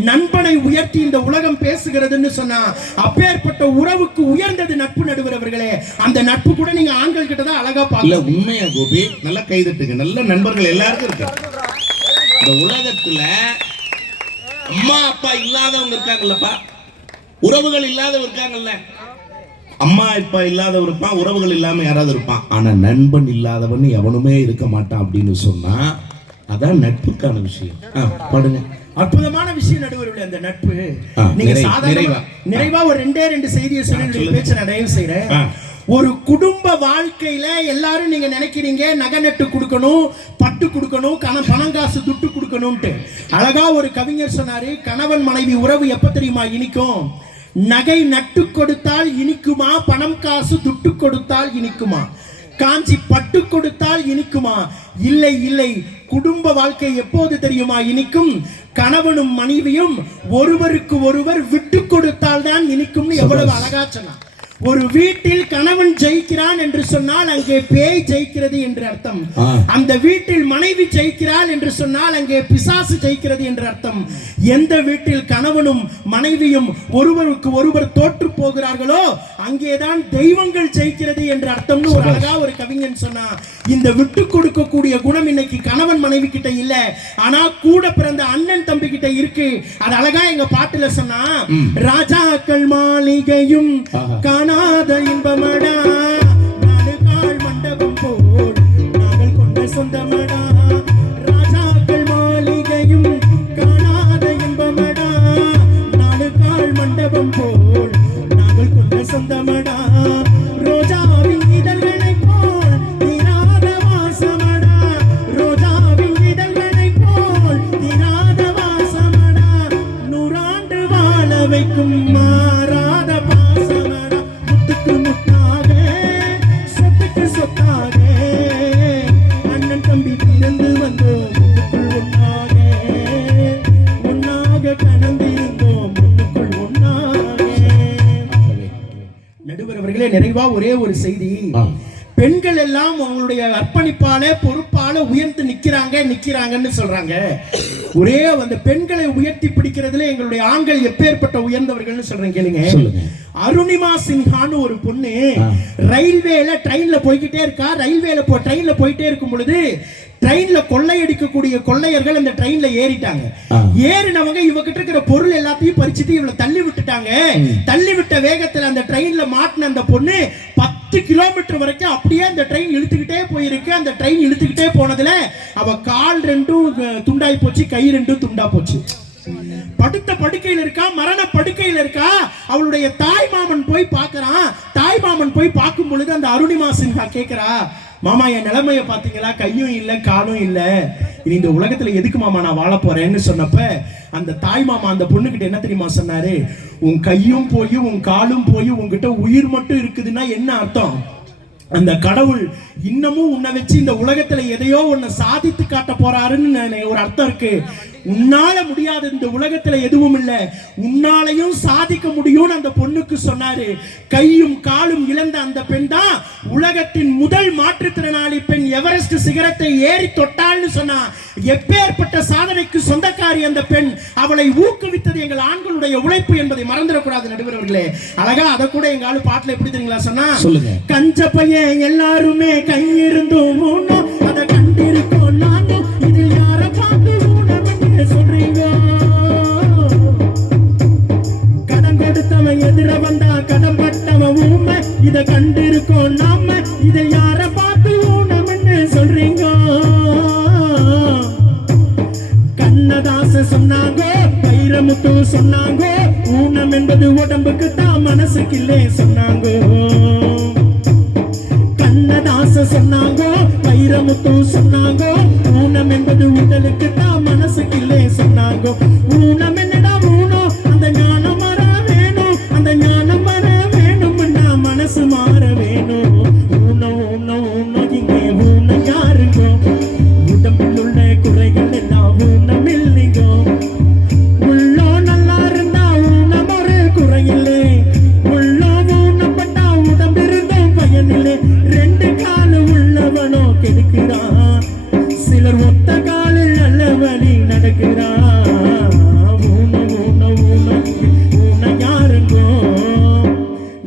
நண்பனை உயர்த்தி இந்த உலகம் பேசுகிறதுன்னு சொன்னா, அப்பேற்பட்ட உறவுக்கு உயர்ந்தது நட்பு. நடுவர் அவர்களே, அந்த நட்பு கூட நீங்க ஆண்கள் கிட்ட தான் அழகா பார்க்கல. உண்மையா கோபி, நல்லா கைதட்டுங்க. நல்ல நண்பர்கள் எல்லாரும் இருக்கு. இந்த உலகத்துல அம்மா அப்பா இல்லாதவங்க இருக்காங்கல்லப்பா, உறவுகள் இல்லாதவங்க இருக்காங்கல்ல. அம்மா அப்பா இல்லாதவன் இருப்பான், உறவுகள் இல்லாம யாராவது இருப்பான். ஆனா நண்பன் இல்லாதவன் எவனுமே இருக்க மாட்டான் அப்படின்னு சொன்னா அதான் நட்புக்கான விஷயம். பாடுங்க. அற்புதமான விஷயம் நடுவர்களே அந்த நட்பு. நீங்க சாதாரண நிறைவா ஒரு ரெண்டு செய்தியை சொல்லி பேச்ச நான் தயவு செய்றேன். ஒரு குடும்ப வாழ்க்கையில எல்லாரும் நீங்க நினைக்கிறீங்க நகை நட்டு கொடுக்கணும், பட்டு கொடுக்கணும், பணம் காசு துட்டு கொடுக்கணும்ட்டு. அழகா ஒரு கவிஞர் சொன்னாரு, கணவன் மனைவி உறவு எப்ப தெரியுமா இனிக்கும்? நகை நட்டு கொடுத்தால் இனிக்குமா, பணம் காசு துட்டு கொடுத்தால் இனிக்குமா, காஞ்சி பட்டு கொடுத்தால் இனிக்குமா? இல்லை இல்லை, குடும்ப வாழ்க்கை எப்போது தெரியுமா இனிக்கும்? கணவனும் மனைவியும் ஒருவருக்கு ஒருவர் விட்டு கொடுத்தால் தான் இனிக்கும். எவ்வளவு அழகா சொன்னா. ஒரு வீட்டில் கணவன் ஜெயிக்கிறான் என்று சொன்னால் அங்கே பேய் ஜெயிக்கிறது என்று அர்த்தம். அந்த வீட்டில் மனைவி ஜெயிக்கிறாள் என்று சொன்னால் அங்கே பிசாசு ஜெயிக்கிறது என்று அர்த்தம். எந்த வீட்டில் கணவனும் மனைவியும் ஒருவருக்கு ஒருவர் தோற்று போகிறார்களோ அங்கேதான் தெய்வங்கள் ஜெயிக்கிறது என்று அர்த்தம்னு ஒரு அழகா ஒரு கவிஞன் சொன்னா. இந்த விட்டு கொடுக்கக்கூடிய குணம் இன்னைக்கு கணவன் மனைவி கிட்ட இல்ல, ஆனா கூட பிறந்த அண்ணன் தம்பி கிட்ட இருக்கு. அது அழகா எங்க பாட்டுல சொன்னா, ராஜாக்கள் மாளிகையும் காணாத இன்பமடா, நாடு கால் மண்டபம் போல் நாங்கள் கொண்ட சொந்தமடா. ராஜாக்கள் மாளிகையும் காணாத இன்பமடா, நாடு கால் மண்டபம் போல் நாங்கள் கொண்ட சொந்தமடா. ரோஜாவின் இதழ்களை போல் தீராத வாசமடா, ரோஜாவின் இதழ்களை போல் தீராத வாசமடா, நூறாண்டு வாழ வைக்கும் மாறாத பாசமடா. முத்துக்கு முத்தாக, சொத்துக்கு சொத்தாக, அண்ணன் தம்பி பிறந்து வந்தோம் முன்னுக்குள் ஒன்னாக, ஒன்னாக கலந்திருந்தோம் முன்னுக்குள் ஒன்னாக. நடுவர் அவர்களே, நிறைவா ஒரே ஒரு செய்தி. பெண்கள் எல்லாம் அவங்களுடைய அர்ப்பணிப்பால பொறுப்பால உயர்ந்து நிக்கிறாங்கன்னு சொல்றாங்க. ஒரே அந்த பெண்களை உயர்த்தி பிடிக்கிறதுல எங்களுடைய ஆண்கள் எப்பேற்பட்ட உயர்ந்தவர்கள்னு சொல்றேன் கேளுங்க. அருணிமா சின்ஹான்னு ஒரு பொண்ணு ரயில்வேல ட்ரெயின்ல போய்கிட்டே இருக்கா. ட்ரெயின்ல போயிட்டே இருக்கும் பொழுது ட்ரெயின்ல கொள்ளையடிக்கக்கூடிய கொள்ளையர்கள் அந்த ட்ரெயின்ல ஏறிட்டாங்க. ஏறினவங்க இவகிட்ட இருக்கிற பொருள் எல்லாத்தையும் பறிச்சுட்டு இவளை தள்ளி விட்டுட்டாங்க. தள்ளி விட்ட வேகத்துல அந்த ட்ரெயின்ல மாட்டின அந்த பொண்ணு 10 கிலோமீட்டர் வரைக்கும் அப்படியே அந்த ட்ரெயின் இழுத்துக்கிட்டே போயிருக்கு. அந்த ட்ரெயின் இழுத்துக்கிட்டே போனதுல அவ கால் ரெண்டும் துண்டாய் போச்சு, கை ரெண்டும் துண்டா போச்சு. படுத்த படுக்கையில் இருக்கா, மரண படுக்கையில் இருக்கா. அவளுடைய தாய் மாமன் போய் பார்க்கறான். தாய் மாமன் போய் பார்க்கும் பொழுது அந்த அருணிமா சின்ஹா கேட்கிறா, மாமா என் நிலைமைய பாத்தீங்களா, கையும் இல்ல காலும் இல்ல, இனி இந்த உலகத்துல எதுக்கு மாமா நான் வாழ போறேன்னு சொன்னப்ப அந்த தாய் மாமா அந்த பொண்ணுகிட்ட என்ன தெரியுமா சொன்னாரு, உன் கையும் போய் உன் காலும் போய் உன்கிட்ட உயிர் மட்டும் இருக்குதுன்னா என்ன அர்த்தம்? அந்த கடவுள் இன்னமும் உன்னை வச்சு இந்த உலகத்துல எதையோ உன்னை சாதித்து காட்ட போறாருன்னு ஒரு அர்த்தம் இருக்கு. உன்னால முடியாத இந்த உலகத்துல எதுவும் இல்ல, உன்னாலையும் சாதிக்க முடியும்னு அந்த பொண்ணுக்கு சொன்னாரு. கையும் காலும் இழந்த அந்த பெண் தான் உலகத்தின் முதல் மாற்றுத்திறனாளி பெண். எவரெஸ்ட் சிகரத்தை ஏறி தொட்டாள்னு சொன்னா எப்பேற்பட்ட சாதனைக்கு சொந்தக்காரி அந்த பெண். அவளை ஊக்குவித்தது எங்கள் ஆண்களுடைய உழைப்பு என்பதை மறந்துடக்கூடாது நடுவர் அவர்களே. அழகா அதை கூட எங்க ஆளு பாட்டுல எப்படி தெரியுங்களா சொன்னா, சொல்லுங்க. கஞ்ச பையன் எல்லாருமே கை இருந்தும் அதை கண்டிருக்கோம் நானும், இதில் யார பார்த்து ஊனம்னு சொல்றீங்க? கடன் கொடுத்தவன் எதிர வந்தா கடன் பட்டவன் ஊமை, இதை கண்டிருக்கோம் நாம, இதில் யார பார்த்து ஊனம்னு சொல்றீங்க? கண்ணதாச சொன்னாங்க, வைரமுத்து சொன்னாங்க, ஊனம் என்பது உடம்புக்கு தான் மனசுக்கு இல்லை சொன்னாங்க. கண்ணதாச சொன்னாங்க, வைரமுத்து சொன்னாங்க, ஊனம் என்பது உடலுக்கு தான் மனசுக்கு இல்லை சொன்னாங்க. ஊனம் என்னடா ஊனம், அந்த ஞானம் வர வேணும், அந்த ஞானம் வர வேணும்னா மனசு மாற வேணும். ஊனம் ஊனம் ஊனம் இங்கே ஊனம் யாருங்க? உடம்பில் உள்ள குறைகள் எல்லாம் ஊனம் இல்லைங்க. உள்ளோ நல்லா இருந்தா ஊனம் ஒரு குறையில்லை, உள்ளோ ஊனப்பட்டா உடம்பு இருந்தும் பயனில்லை. ரெண்டு காலு உள்ளவனோ கெடுக்கிறான், சிலர் ஒத்த காலில் நல்ல வழி நடக்கிறான். ஊன ஊன ஊன ஊன யாருங்கோ?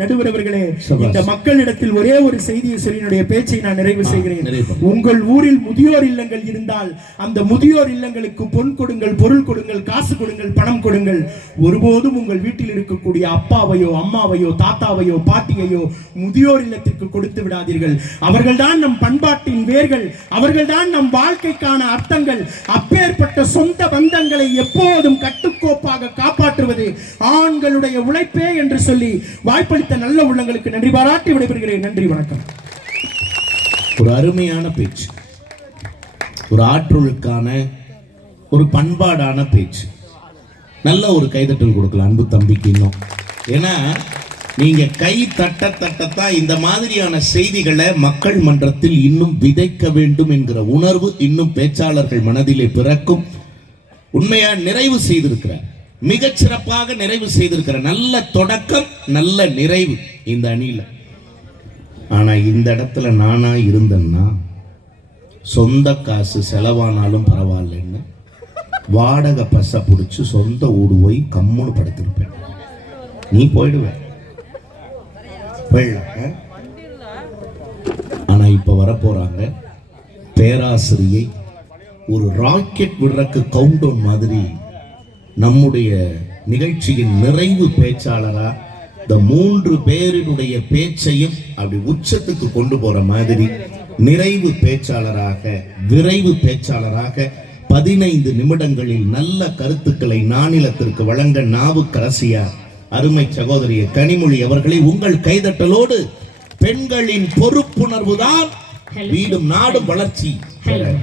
நடுவர் அவர்களே, இந்த மக்களிடத்தில் ஒரே ஒரு செய்தியை சொல்லி என்னுடைய பேச்சை நான் நிறைவு செய்கிறேன். உங்கள் ஊரில் முதியோர் இல்லங்கள் இருந்தால் அந்த முதியோர் இல்லங்களுக்கு பொன் கொடுங்கள், பொருள் கொடுங்கள், காசு கொடுங்கள், பணம் கொடுங்கள். ஒருபோதும் உங்கள் வீட்டில் இருக்கக்கூடிய அப்பாவையோ அம்மாவையோ தாத்தாவையோ பாட்டியையோ முதியோர் இல்லத்திற்கு கொடுத்து விடாதீர்கள். அவர்கள்தான் நம் பண்பாட்டின் வேர்கள், அவர்கள்தான் நம் வாழ்க்கைக்கான அர்த்தங்கள். அப்பேற்பட்ட சொந்த பந்தங்களை எப்போதும் கட்டுக்கோப்பாக காப்பாற்றுவது ஆண்களுடைய உழைப்பே என்று சொல்லி வாய்ப்பளித்த நல்ல உள்ளங்களுக்கு நன்றி பாராட்டி விடைபெறுகிறேன். நன்றி, வணக்கம். ஒரு அருமையான பேச்சு, ஒரு ஆற்றலுக்கான ஒரு பண்பாடான பேச்சு. நல்ல ஒரு கைதட்டல் கொடுக்கலாம் அன்பு தம்பிக்கு இன்னும். ஏன்னா நீங்க கை தட்ட தட்டத்தான் இந்த மாதிரியான செய்திகளை மக்கள் மன்றத்தில் இன்னும் விதைக்க வேண்டும் என்கிற உணர்வு இன்னும் பேச்சாளர்கள் மனதிலே பிறக்கும். உண்மையா நிறைவு செய்திருக்கிறார், மிகச் சிறப்பாக நிறைவு செய்திருக்கிற. நல்ல தொடக்கம், நல்ல நிறைவு இந்த அணியில. ஆனா இந்த இடத்துல நானா இருந்தேன்னா சொந்த காசு செலவானாலும் பரவாயில்லைன்னு வாடகை பஸ்ஸை பிடிச்சி சொந்த ஊடு போய் கம்முன்னு படுத்திருப்பேன். நீ போயிடுவேன், ஆனா இப்ப வரப்போறாங்க பேராசிரியை ஒரு ராக்கெட் விடுறக்கு கவுண்டவுன் மாதிரி நம்முடைய நிகழ்ச்சியின் நிறைவு பேச்சாளரா இந்த 3 பேரினுடைய பேச்சையும் அப்படி உச்சத்துக்கு கொண்டு போற மாதிரி நிறைவு பேச்சாளராக, விரைவு பேச்சாளராக 15 நிமிடங்களில் நல்ல கருத்துக்களை நானிலத்திற்கு வழங்க நாவுக்கரசியார் அருமை சகோதரி கனிமொழி அவர்களை உங்கள் கைதட்டலோடு, பெண்களின் பொறுப்புணர்வு தான் வீடும் நாடும் வளர்ச்சி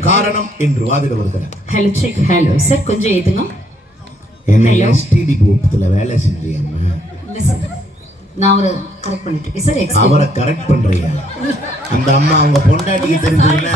காரணம் என்று வாதிட வருகிறார். Hello check. ஹலோ சார், கொஞ்சம் ஏத்துங்க. என்ன எஸ்டிடி குரூப்ல வேலை செஞ்சியாமா? இல்ல சார், நான் அவரை கரெக்ட் பண்ணிட்டு இருக்கேன் சார். அவரை கரெக்ட் பண்றியா? அந்த அம்மா அவங்க பொண்டாட்டிக்கு தெரிஞ்சதுன்னா